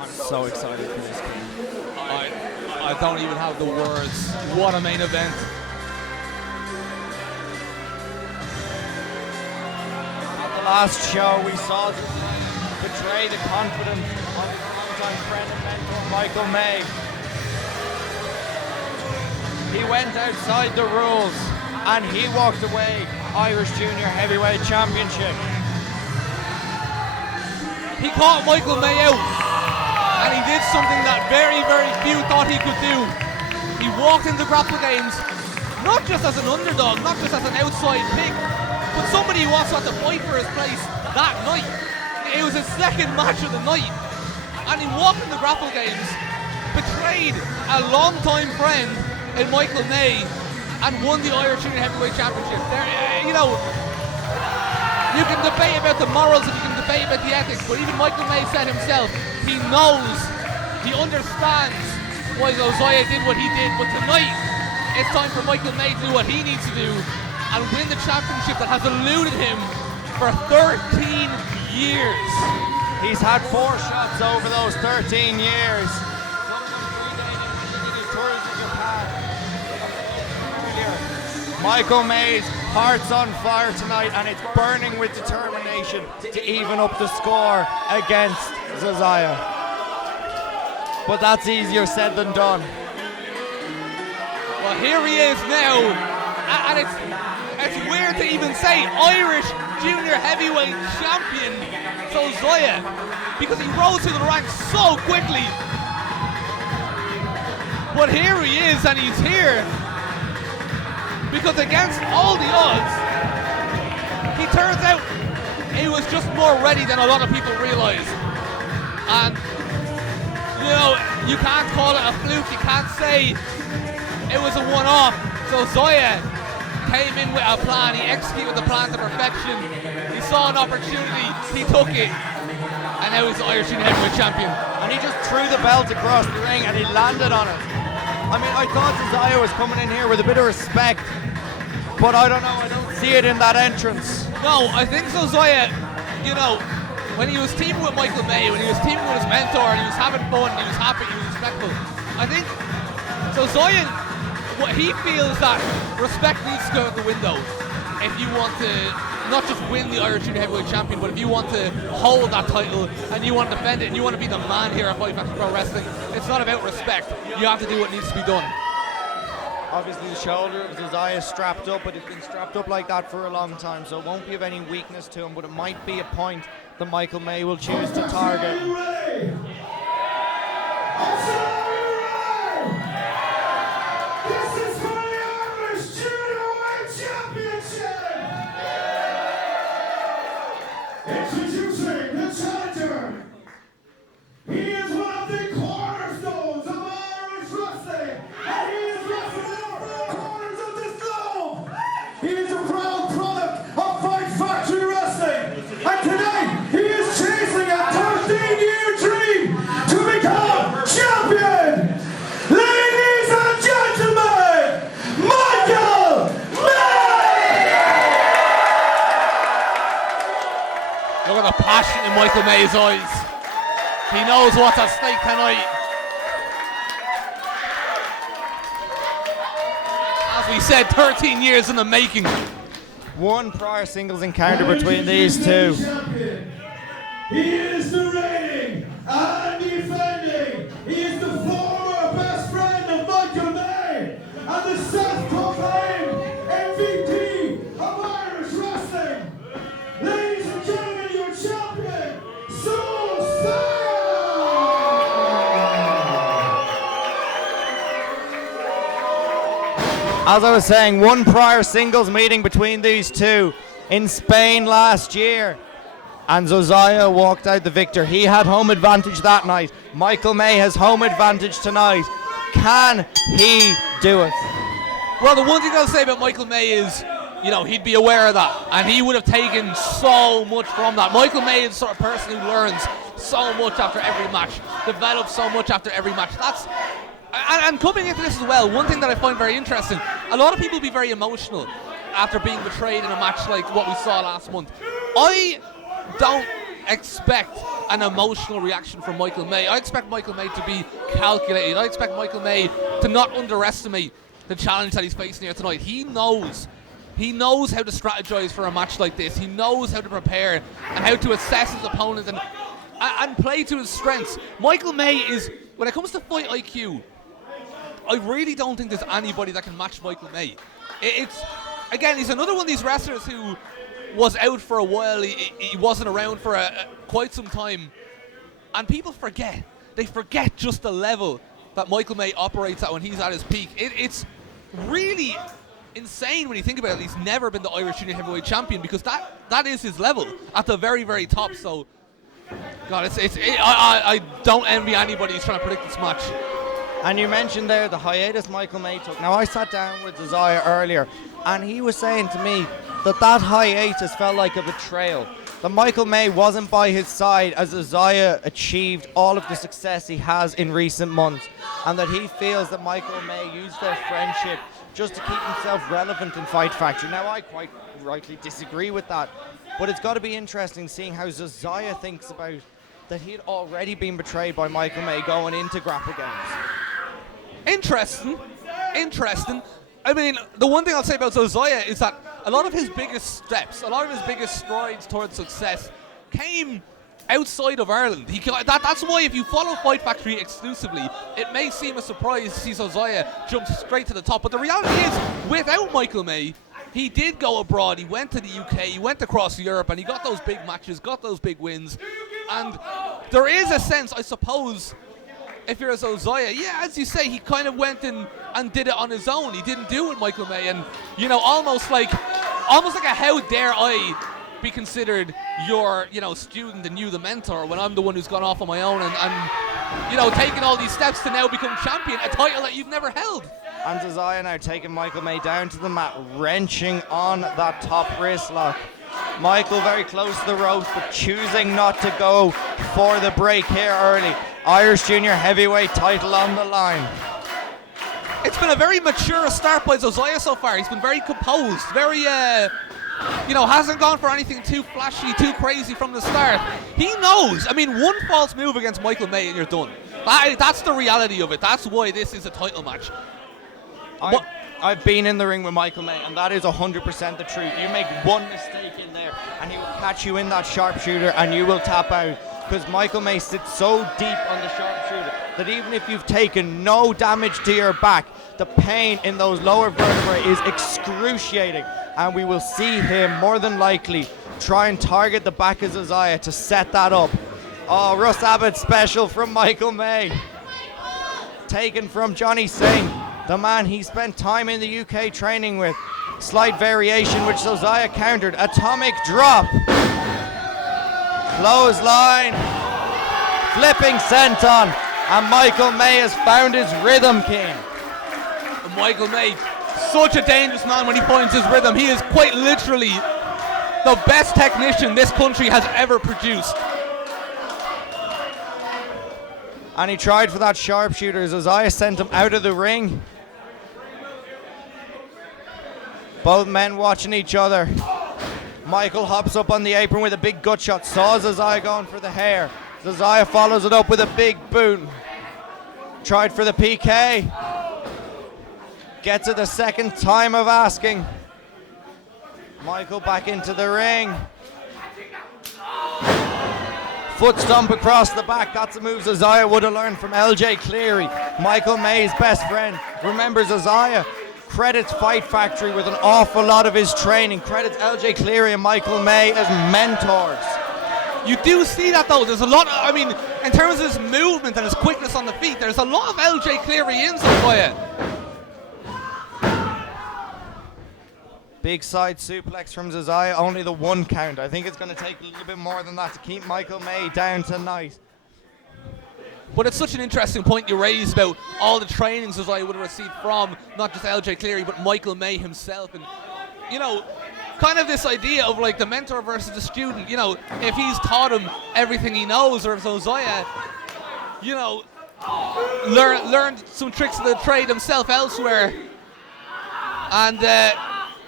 I'm so excited for this. I don't even have the words. What a main event. At the last show, we saw betray the confidence of his longtime friend and mentor, Michael May. He went outside the rules and he walked away Irish Junior Heavyweight Championship. He caught Michael May out, and he did something that very, very few thought he could do. He walked into Grapple Games, not just as an underdog, not just as an outside pick, but somebody who also had to fight for his place that night. It was his second match of the night, and he walked into Grapple Games, betrayed a long-time friend in Michael May, and won the Irish Junior Heavyweight Championship. You can debate about the morals and you can debate about the ethics, but even Michael May said himself, he knows, he understands why Josiah did what he did, but tonight it's time for Michael May to do what he needs to do and win the championship that has eluded him for 13 years. He's had 4 shots over those 13 years. Some of them predating the tours of Japan. Earlier, Michael May's heart's on fire tonight, and it's burning with determination to even up the score against Josiah. But that's easier said than done. Well, here he is now, and it's weird to even say Irish Junior Heavyweight Champion Josiah, because he rose through the ranks so quickly. But here he is, and he's here because against all the odds, he turns out he was just more ready than a lot of people realize. And you can't call it a fluke, you can't say it was a one-off. Josiah came in with a plan, he executed the plan to perfection. He saw an opportunity, he took it, and now he's the Irish Junior Heavyweight Champion. And he just threw the belt across the ring and he landed on it. I mean, I thought Josiah was coming in here with a bit of respect, but I don't know, I don't see it in that entrance. No, I think Josiah, when he was teaming with Michael May, when he was teaming with his mentor, and he was having fun, he was happy, he was respectful, I think Josiah, what he feels that respect needs to go out the window if you want to not just win the Irish Junior Heavyweight Champion, but if you want to hold that title and you want to defend it and you want to be the man here at Fight Factory Pro Wrestling, it's not about respect. You have to do what needs to be done. Obviously the shoulder of Josiah strapped up, but it's been strapped up like that for a long time, so it won't be of any weakness to him, but it might be a point that Michael May will choose to target. Introducing the challenger. He is one of the cornerstones of Irish wrestling, and he is wrestling in the four corners of this globe. He is a proud product of Fight Factory Wrestling, and tonight he is chasing a 13-year dream to become champion. Ladies and gentlemen, Michael May! Look at the passion in Michael May's eyes. He knows what's at stake tonight. As we said, 13 years in the making. One prior singles encounter between these two. He is the reigning and defending. He is the former best friend of Michael May and the self-proclaimed MVP of Irish wrestling. Ladies and gentlemen, your champion, Josiah! As I was saying, one prior singles meeting between these two in Spain last year, and Josiah walked out the victor. He had home advantage that night. Michael May has home advantage tonight. Can he do it? Well, the one thing I'll say about Michael May is he'd be aware of that, and he would have taken so much from that. Michael May is the sort of person who learns so much after every match, develops so much after every match. And coming into this as well, one thing that I find very interesting, a lot of people be very emotional after being betrayed in a match like what we saw last month. I don't expect an emotional reaction from Michael May. I expect Michael May to be calculated. I expect Michael May to not underestimate the challenge that he's facing here tonight. He knows how to strategize for a match like this. He knows how to prepare and how to assess his opponent and play to his strengths. Michael May is, when it comes to fight IQ, I really don't think there's anybody that can match Michael May. Again, he's another one of these wrestlers who was out for a while. He wasn't around for quite some time. And people forget. They forget just the level that Michael May operates at when he's at his peak. It's really insane when you think about it. He's never been the Irish Junior Heavyweight Champion, because that is his level at the very, very top. So, God, I don't envy anybody who's trying to predict this match. And you mentioned there the hiatus Michael May took. Now, I sat down with Desire earlier, and he was saying to me that hiatus felt like a betrayal. That Michael May wasn't by his side as Desire achieved all of the success he has in recent months, and that he feels that Michael May used their friendship just to keep himself relevant in Fight Factory. Now, I quite rightly disagree with that, but it's got to be interesting seeing how Desire thinks about that he'd already been betrayed by Michael May going into Grapple Games. Interesting. I mean, the one thing I'll say about Josiah is that a lot of his biggest steps, a lot of his biggest strides towards success came outside of Ireland. That's why if you follow Fight Factory exclusively, it may seem a surprise to see Josiah jump straight to the top. But the reality is, without Michael May, he did go abroad. He went to the UK, he went across Europe, and he got those big matches, got those big wins. And there is a sense, I suppose, if you're a Josiah, yeah, as you say, he kind of went and did it on his own. He didn't do it with Michael May, and almost like a how dare I be considered your student and you the mentor when I'm the one who's gone off on my own and taking all these steps to now become champion, a title that you've never held. And Josiah now taking Michael May down to the mat, wrenching on that top wrist lock. Michael very close to the ropes, but choosing not to go for the break here early. Irish Junior Heavyweight title on the line. It's been a very mature start by Josiah so far. He's been very composed, very, hasn't gone for anything too flashy, too crazy from the start. He knows. I mean, one false move against Michael May and you're done. That's the reality of it. That's why this is a title match. I've been in the ring with Michael May, and that is 100% the truth. You make one mistake in there, and he will catch you in that sharpshooter, and you will tap out. Because Michael May sits so deep on the sharpshooter that even if you've taken no damage to your back, the pain in those lower vertebrae is excruciating. And we will see him more than likely try and target the back of Josiah to set that up. Oh, Russ Abbott special from Michael May. Taken from Johnny Singh, the man he spent time in the UK training with. Slight variation which Josiah countered. Atomic drop. Clothesline. Flipping senton. And Michael May has found his rhythm king. Michael May, such a dangerous man when he finds his rhythm. He is quite literally the best technician this country has ever produced. And he tried for that sharpshooter. Josiah sent him out of the ring. Both men watching each other. Michael hops up on the apron with a big gut shot. Saw Josiah going for the hair. Josiah follows it up with a big boot. Tried for the PK. Gets it the second time of asking. Michael back into the ring. Foot stomp across the back. That's a move Josiah would have learned from LJ Cleary, Michael May's best friend. Remember, Josiah credits Fight Factory with an awful lot of his training. Credits LJ Cleary and Michael May as mentors. You do see that though. There's a lot, in terms of his movement and his quickness on the feet, there's a lot of LJ Cleary in Josiah. Big side suplex from Josiah, only the one count. I think it's going to take a little bit more than that to keep Michael May down tonight. But it's such an interesting point you raised about all the trainings Josiah would have received from not just LJ Cleary but Michael May himself. And you know, kind of this idea of like the mentor versus the student. You know, if he's taught him everything he knows, or if Josiah, you know, learned some tricks of the trade himself elsewhere, and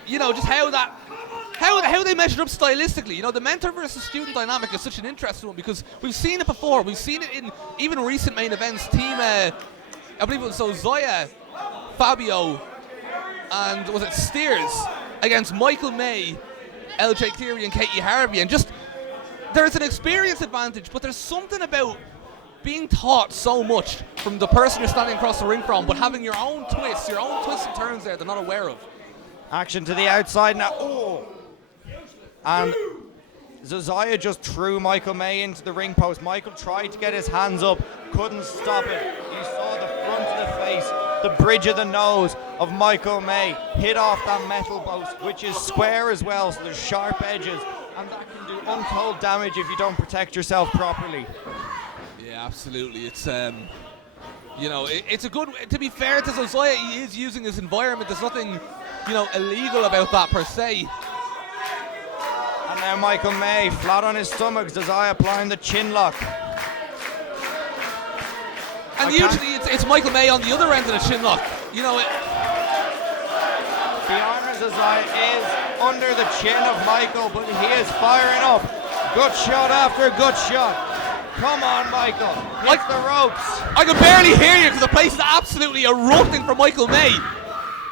you know, just how they measured up stylistically. You know, the mentor versus student dynamic is such an interesting one because we've seen it before. We've seen it in even recent main events. Team, I believe it was Josiah, Fabio, and was it Steers against Michael May, LJ Cleary, and Katie Harvey. And just, there's an experience advantage, but there's something about being taught so much from the person you're standing across the ring from, but having your own twists and turns there they're not aware of. Action to the outside now. Oh! And Josiah just threw Michael May into the ring post. Michael tried to get his hands up, couldn't stop it. You saw the front of the face, the bridge of the nose of Michael May hit off that metal post, which is square as well, so there's sharp edges, and that can do untold damage if you don't protect yourself properly. Yeah, absolutely. It's you know, it's a good. To be fair to Josiah, he is using his environment. There's nothing, you know, illegal about that per se. And now Michael May flat on his stomach. Josiah applying the chin lock. And usually it's Michael May on the other end of the chin lock. You know, the arm of Josiah is under the chin of Michael, but he is firing up. Good shot after good shot. Come on, Michael. Hits the ropes. I can barely hear you because the place is absolutely erupting for Michael May.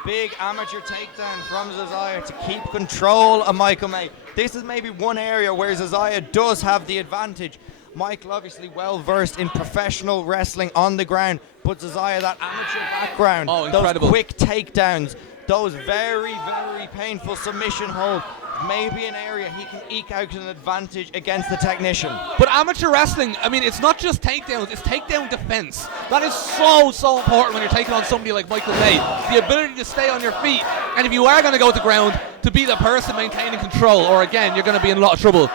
Big amateur takedown from Josiah to keep control of Michael May. This is maybe one area where Josiah does have the advantage. Michael obviously well versed in professional wrestling on the ground, but Josiah, that amateur background, those quick takedowns, those very, very painful submission holds, maybe an area he can eke out an advantage against the technician. But amateur wrestling, I mean, it's not just takedowns, it's takedown defense. That is so, so important when you're taking on somebody like Michael May. The ability to stay on your feet, and if you are going to go to the ground, to be the person maintaining control, or again, you're going to be in a lot of trouble.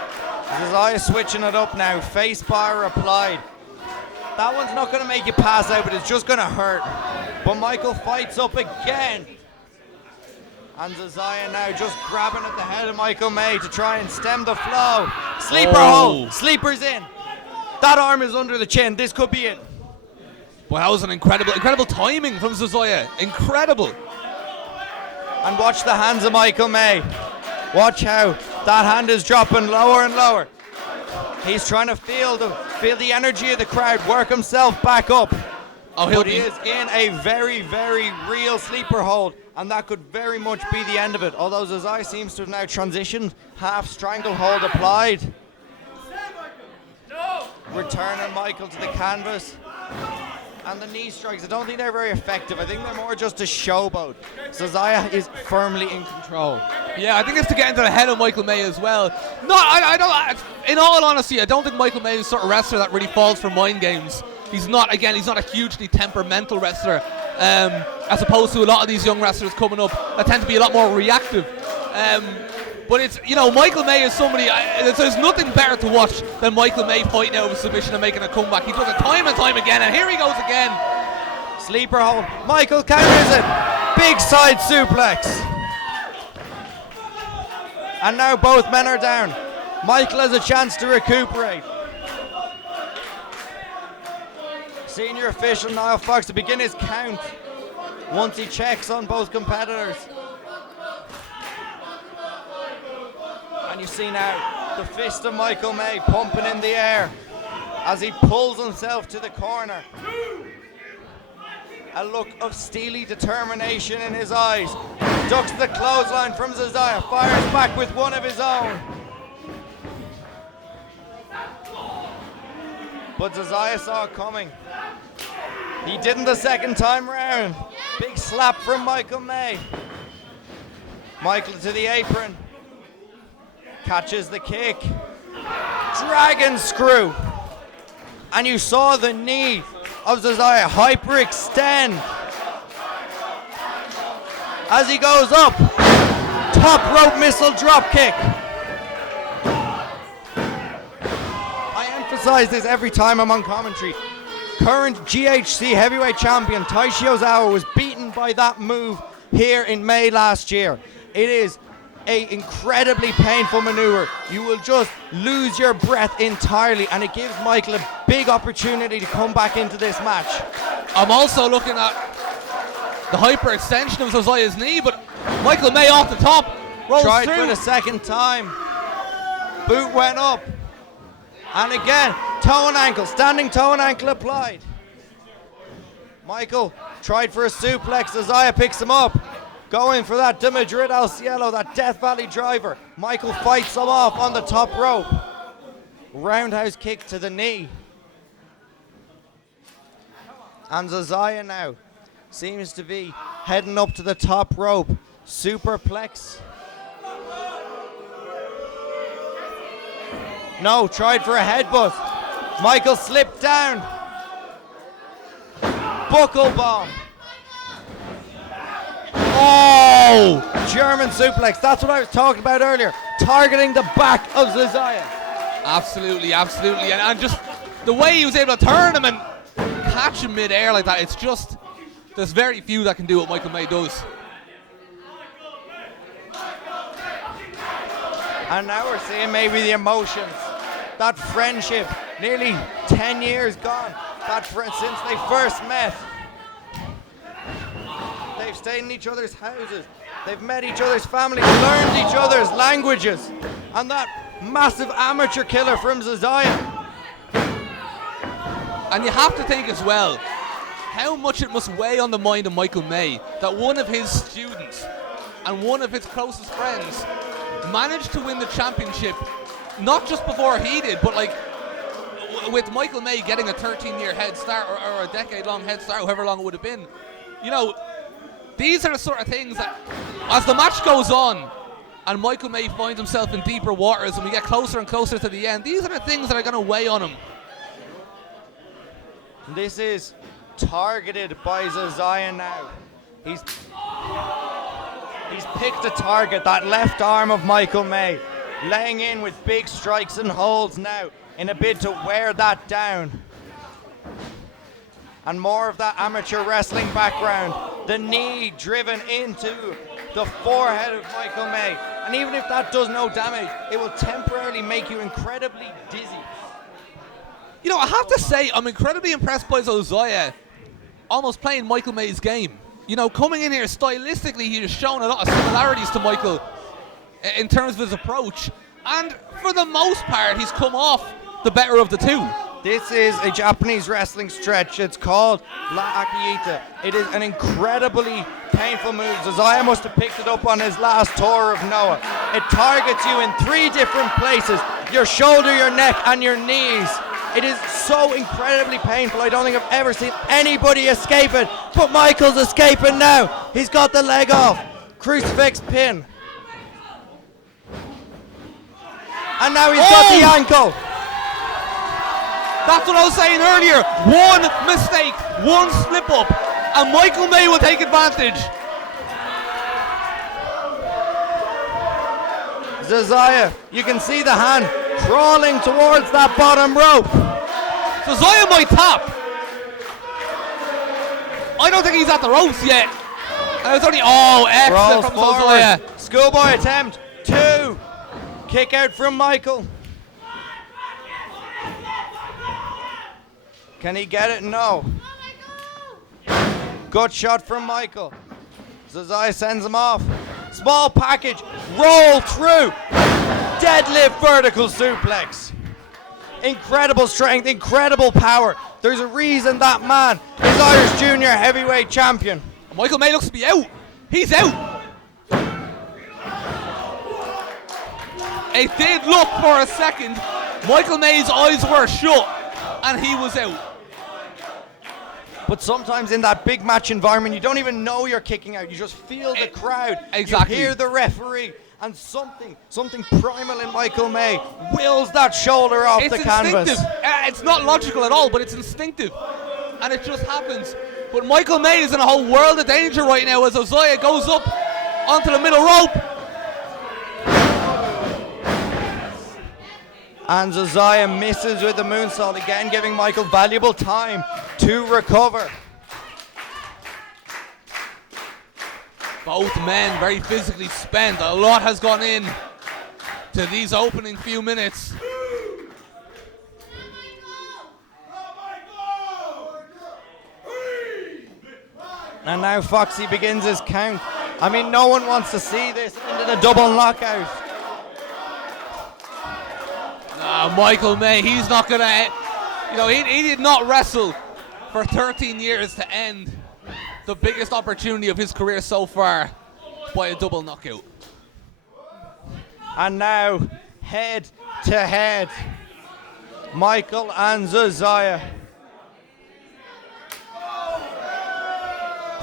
Josiah switching it up now, face bar applied. That one's not going to make you pass out, but it's just going to hurt. But Michael fights up again. And Josiah now just grabbing at the head of Michael May to try and stem the flow. Sleeper hold. Sleeper's in. That arm is under the chin. This could be it. Well, that was an incredible timing from Josiah. Incredible. And watch the hands of Michael May. Watch how that hand is dropping lower and lower. He's trying to feel the energy of the crowd, work himself back up. But he is in a very, very real sleeper hold, and that could very much be the end of it. Although Josiah seems to have now transitioned, half stranglehold applied. Returning Michael to the canvas. And the knee strikes, I don't think they're very effective. I think they're more just a showboat. Josiah is firmly in control. Yeah, I think it's to get into the head of Michael May as well. No, I don't. In all honesty, I don't think Michael May is the sort of wrestler that really falls for mind games. He's not a hugely temperamental wrestler, as opposed to a lot of these young wrestlers coming up that tend to be a lot more reactive. But it's, you know, Michael May is somebody, there's nothing better to watch than Michael May fighting out of a submission and making a comeback. He does it time and time again, and here he goes again. Sleeper hold. Michael counters it. Big side suplex. And now both men are down. Michael has a chance to recuperate. Senior official Niall Fox to begin his count once he checks on both competitors. And you see now the fist of Michael May pumping in the air as he pulls himself to the corner. A look of steely determination in his eyes. Ducks the clothesline from Josiah, fires back with one of his own. But Josiah saw it coming. He didn't the second time round. Big slap from Michael May. Michael to the apron. Catches the kick. Dragon screw. And you saw the knee of Josiah hyperextend. As he goes up. Top rope missile drop kick. I emphasize this every time I'm on commentary. Current GHC heavyweight champion Taishi Ozawa was beaten by that move here in May last year. It is a incredibly painful maneuver. You will just lose your breath entirely, and it gives Michael a big opportunity to come back into this match. I'm also looking at the hyperextension of Josiah's knee, but Michael May off the top rolls Tried through. for the second time. Boot went up. And again, toe and ankle, standing toe and ankle applied. Michael tried for a suplex. Josiah picks him up. Going for that de Madrid al Cielo, that Death Valley driver. Michael fights him off on the top rope. Roundhouse kick to the knee. And Josiah now seems to be heading up to the top rope. Superplex. No, tried for a headbutt. Michael slipped down. Buckle bomb. Oh! German suplex. That's what I was talking about earlier. Targeting the back of Josiah. Absolutely, absolutely. And just the way he was able to turn him and catch him mid-air like that, it's just, there's very few that can do what Michael May does. And now we're seeing maybe the emotions. That friendship, nearly 10 years gone. That since they first met. They've stayed in each other's houses. They've met each other's families, learned each other's languages. And that massive amateur killer from Josiah. And you have to think as well, how much it must weigh on the mind of Michael May that one of his students and one of his closest friends managed to win the championship, not just before he did, but like with Michael May getting a 13-year head start or a decade-long head start, however long it would have been. You know, these are the sort of things that, as the match goes on and Michael May finds himself in deeper waters and we get closer and closer to the end, these are the things that are going to weigh on him. This is targeted by Josiah now. He's picked a target, that left arm of Michael May, laying in with big strikes and holds now in a bid to wear that down. And more of that amateur wrestling background. The knee driven into the forehead of Michael May. And even if that does no damage, it will temporarily make you incredibly dizzy. You know, I have to say, I'm incredibly impressed by Josiah almost playing Michael May's game. You know, coming in here stylistically, he has shown a lot of similarities to Michael in terms of his approach. And for the most part, he's come off the better of the two. This is a Japanese wrestling stretch. It's called La Akiyita. It is an incredibly painful move. Josiah must have picked it up on his last tour of Noah. It targets you in 3 different places: your shoulder, your neck, and your knees. It is so incredibly painful. I don't think I've ever seen anybody escape it. But Michael's escaping now. He's got the leg off. Crucifix pin. And now he's got the ankle. That's what I was saying earlier. One mistake, one slip up, and Michael May will take advantage. Josiah, you can see the hand crawling towards that bottom rope. Josiah might tap. I don't think he's at the ropes yet. And it's only, excellent from Josiah. Schoolboy attempt, 2. Kick out from Michael. Can he get it? No. Good shot from Michael. Josiah sends him off. Small package, roll through. Deadlift vertical suplex. Incredible strength, incredible power. There's a reason that man is Irish Junior Heavyweight Champion. Michael May looks to be out. He's out. It did look for a second. Michael May's eyes were shut and he was out. But sometimes in that big match environment, you don't even know you're kicking out. You just feel the crowd. Exactly. You hear the referee, and something primal in Michael May wills that shoulder off the canvas. It's not logical at all, but it's instinctive. And it just happens. But Michael May is in a whole world of danger right now as Josiah goes up onto the middle rope. And Josiah misses with the moonsault again, giving Michael valuable time to recover. Both men very physically spent. A lot has gone in to these opening few minutes. And now Foxy begins his count. I mean, no one wants to see this into the double knockout. Michael May, he's not going to... You know, he did not wrestle for 13 years to end the biggest opportunity of his career so far by a double knockout. And now, head to head, Michael and Zazaya.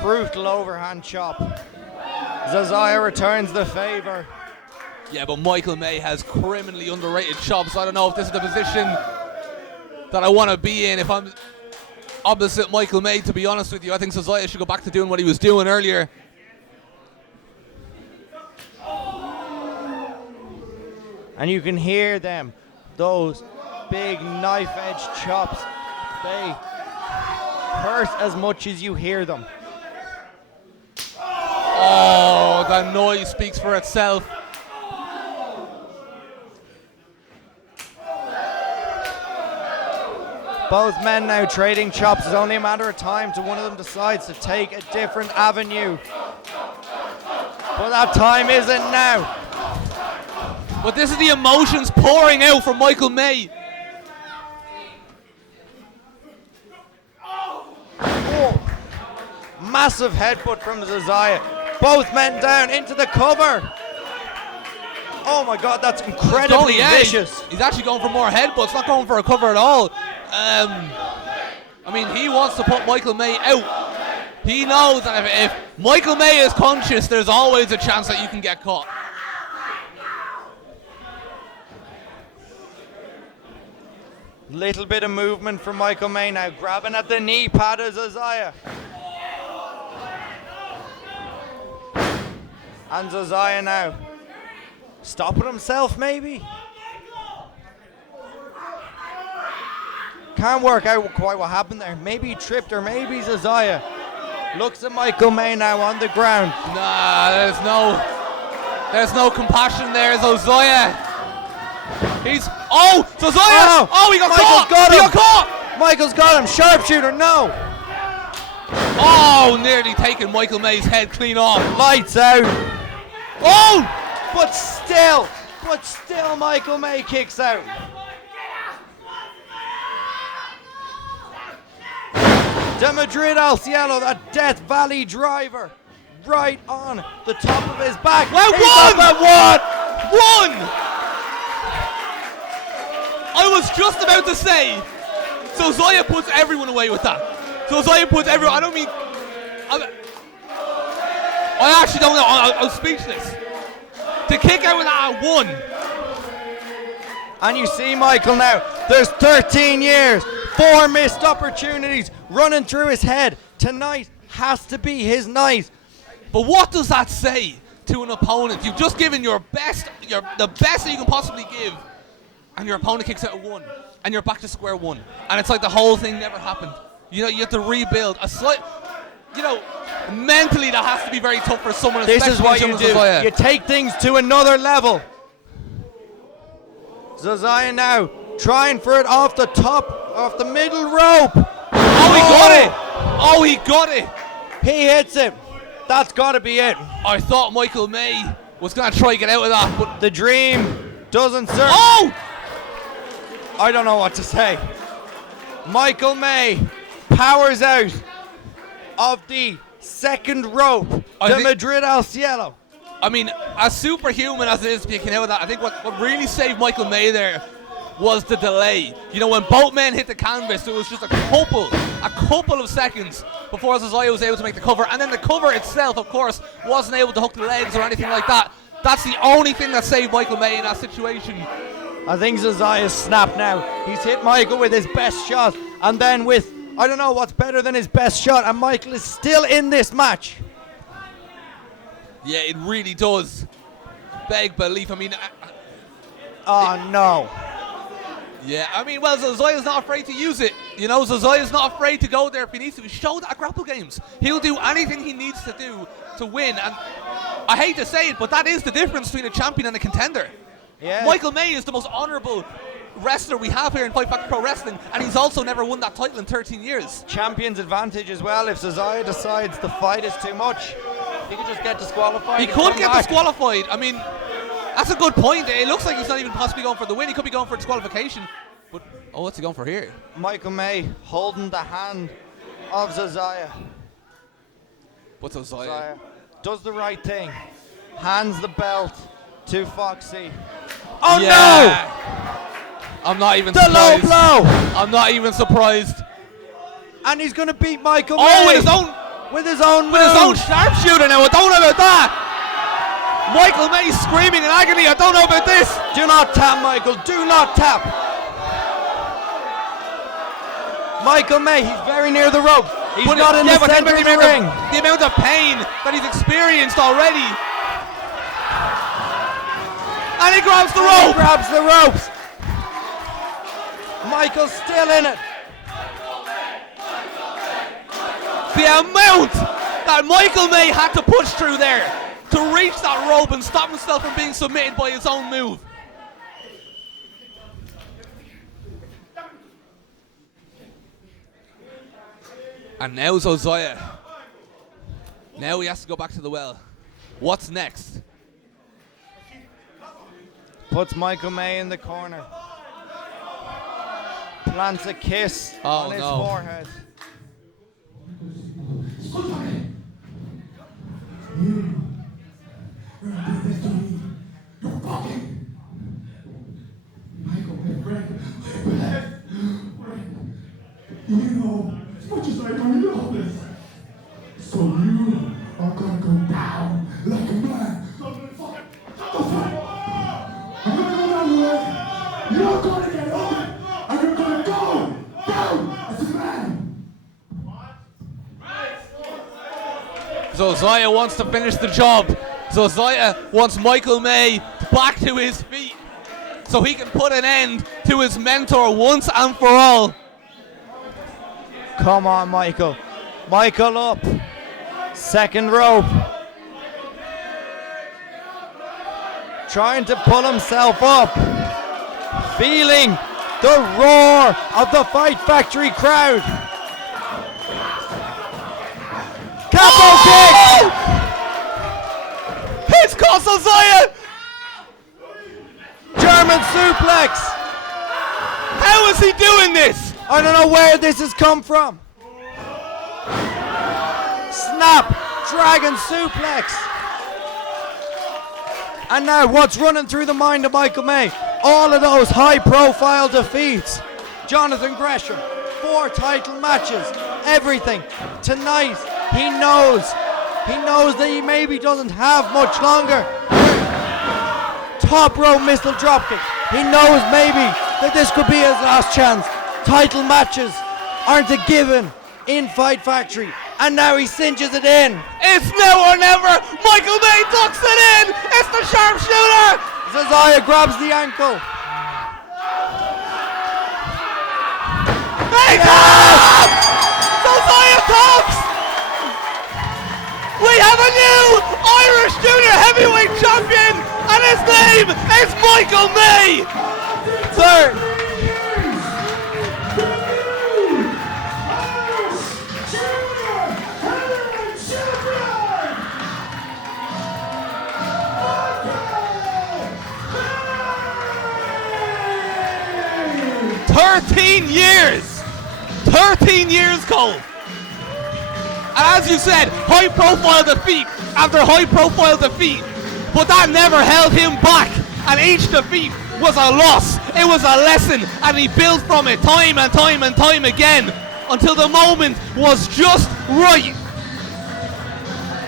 Brutal overhand chop. Zazaya returns the favor. Yeah, but Michael May has criminally underrated chops. I don't know if this is the position that I want to be in. If I'm opposite Michael May, to be honest with you, I think Zazaya should go back to doing what he was doing earlier. And you can hear them, those big knife-edge chops. They hurt as much as you hear them. Oh, the noise speaks for itself. Both men now trading chops. It's only a matter of time till one of them decides to take a different avenue. But that time isn't now. But this is the emotions pouring out from Michael May. Oh, massive headbutt from Zazaya. Both men down into the cover. Oh my God, that's incredibly vicious. He's actually going for more headbutts, not going for a cover at all. I mean, he wants to put Michael May out. He knows that if Michael May is conscious, there's always a chance that you can get caught. Little bit of movement from Michael May now, grabbing at the knee pad of Zazaya. And Zazaya now stopping himself, maybe? Can't work out quite what happened there. Maybe he tripped, or maybe Zazaya looks at Michael May now on the ground. Nah, there's no compassion there, Zazaya. Zazaya! Oh, he got caught! He got caught! Michael's got him. Sharpshooter, no. Oh, nearly taking Michael May's head clean off. Lights out. Oh! But still Michael May kicks out. De Madrid Al Cielo, that Death Valley driver, right on the top of his back. Well, one! I was just about to say, so Zaya puts everyone away with that. So Zaya puts everyone, I actually don't know, I'm speechless. To kick out with that one. And you see Michael now, there's 13 years, 4 missed opportunities running through his head. Tonight has to be his night. But what does that say to an opponent? You've just given your best, the best that you can possibly give, and your opponent kicks out at one, and you're back to square one. And it's like the whole thing never happened. You know, you have to rebuild. Mentally that has to be very tough for someone. This is what you do. You take things to another level. Zazaya now trying for it off the top, off the middle rope. Oh, he got it! Oh, he got it! He hits it. That's got to be it. I thought Michael May was going to try to get out of that, but the dream doesn't serve. Oh! I don't know what to say. Michael May powers out of the second rope. De Madrid Al Cielo. I mean, as superhuman as it is picking out of that, I think what really saved Michael May there was the delay. You know, when both men hit the canvas, it was just a couple of seconds before Zazaya was able to make the cover. And then the cover itself, of course, wasn't able to hook the legs or anything like that. That's the only thing that saved Michael May in that situation. I think Zazaya's snapped now. He's hit Michael with his best shot. And then with, I don't know what's better than his best shot. And Michael is still in this match. Yeah, it really does beg belief. I mean... oh, no. Yeah, I mean, well, Zozoya's not afraid to use it. You know, Zozoya's not afraid to go there if he needs to. He showed that at Grapple Games. He'll do anything he needs to do to win. And I hate to say it, but that is the difference between a champion and a contender. Yeah. Michael May is the most honourable wrestler we have here in Fight Factory Pro Wrestling, and he's also never won that title in 13 years. Champion's advantage as well. If Zozoya decides the fight is too much, he could just get disqualified. He could get disqualified. I mean, that's a good point. It looks like he's not even possibly going for the win. He could be going for disqualification. But, oh, what's he going for here? Michael May holding the hand of Zozoya. What's Zozoya? Does the right thing. Hands the belt to Foxy. Oh, no! I'm not even the surprised. low blow! I'm not even surprised. And he's going to beat Michael May. Oh, with his own sharpshooter now. I don't know about that. Michael May screaming in agony. I don't know about this. Do not tap, Michael. Do not tap. Michael May, he's very near the rope. He's not in the center of the ring. The amount of pain that he's experienced already. And he grabs the rope. He grabs the ropes. Michael's still in it. The amount that Michael May had to push through there to reach that rope and stop himself from being submitted by his own move. And now Zozoya. Now he has to go back to the well. What's next? Puts Michael May in the corner. Plants a kiss on his forehead. You know, as much as I don't know this. So you are gonna go down like a man. I'm gonna go down the way. You're gonna get up. And you're gonna go down as a man. Zozoya wants to finish the job. Zozoya wants Michael May back to his feet so he can put an end to his mentor once and for all. Come on, Michael. Michael up. Second rope. Trying to pull himself up. Feeling the roar of the Fight Factory crowd. Capo kick! It's called Zozoya! German suplex! How is he doing this? I don't know where this has come from. Snap! Dragon suplex! And now what's running through the mind of Michael May? All of those high-profile defeats. Jonathan Gresham, 4 title matches, everything. Tonight, he knows that he maybe doesn't have much longer. Top row missile dropkick. He knows maybe that this could be his last chance. Title matches aren't a given in Fight Factory. And now he cinches it in. It's now or never. Michael May ducks it in. It's the sharpshooter. Zozoya grabs the ankle. He taps! Zozoya taps! We have a new Irish Junior Heavyweight Champion, and his name is Michael May. Third. 13 years! 13 years, Cole! And as you said, high-profile defeat after high-profile defeat, but that never held him back, and each defeat was a loss, it was a lesson, and he built from it time and time and time again, until the moment was just right.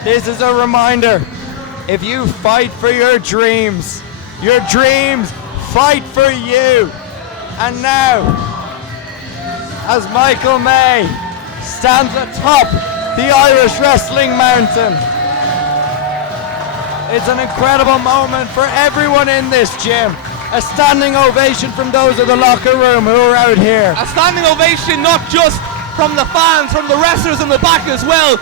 This is a reminder, if you fight for your dreams fight for you. And now, as Michael May stands atop the Irish Wrestling Mountain, it's an incredible moment for everyone in this gym. A standing ovation from those in the locker room who are out here. A standing ovation not just from the fans, from the wrestlers in the back as well,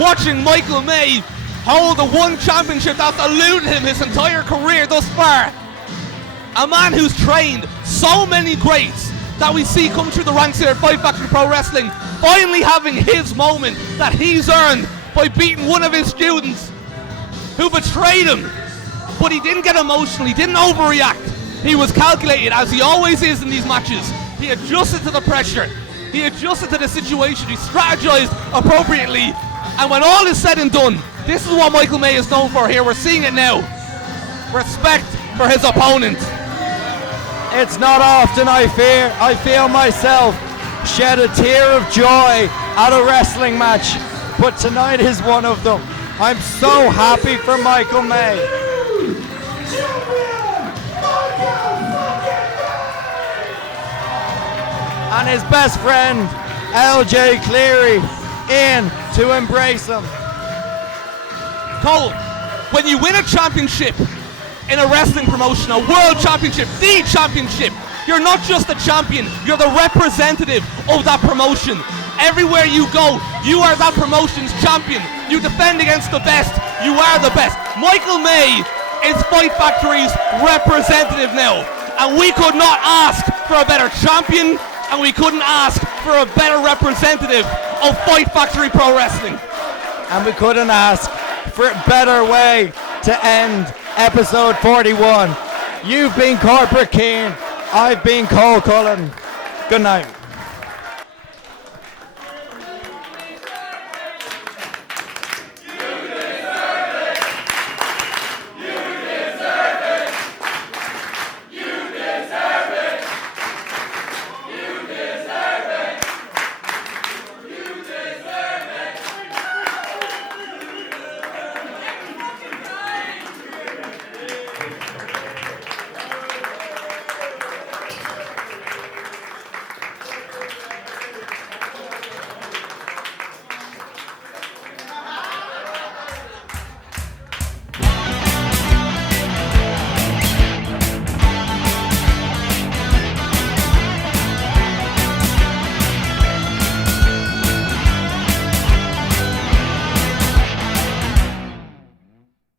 watching Michael May hold the one championship that's eluded him his entire career thus far. A man who's trained so many greats that we see come through the ranks here at Fight Factory Pro Wrestling, finally having his moment that he's earned by beating one of his students who betrayed him. But he didn't get emotional, he didn't overreact. He was calculated, as he always is in these matches. He adjusted to the pressure, he adjusted to the situation, he strategized appropriately. And when all is said and done, this is what Michael May is known for here. We're seeing it now. Respect for his opponent. It's not often I feel myself shed a tear of joy at a wrestling match, but tonight is one of them. I'm so happy for Michael May. And his best friend, LJ Cleary, in to embrace him. Cole, when you win a championship in a wrestling promotion, a world championship, the championship, you're not just a champion, you're the representative of that promotion. Everywhere you go, you are that promotion's champion. You defend against the best, you are the best. Michael May is Fight Factory's representative now, and we could not ask for a better champion, and we couldn't ask for a better representative of Fight Factory Pro Wrestling. And we couldn't ask for a better way to end episode 41. You've been Corporate Keane, I've been Cole Cullen. Good night.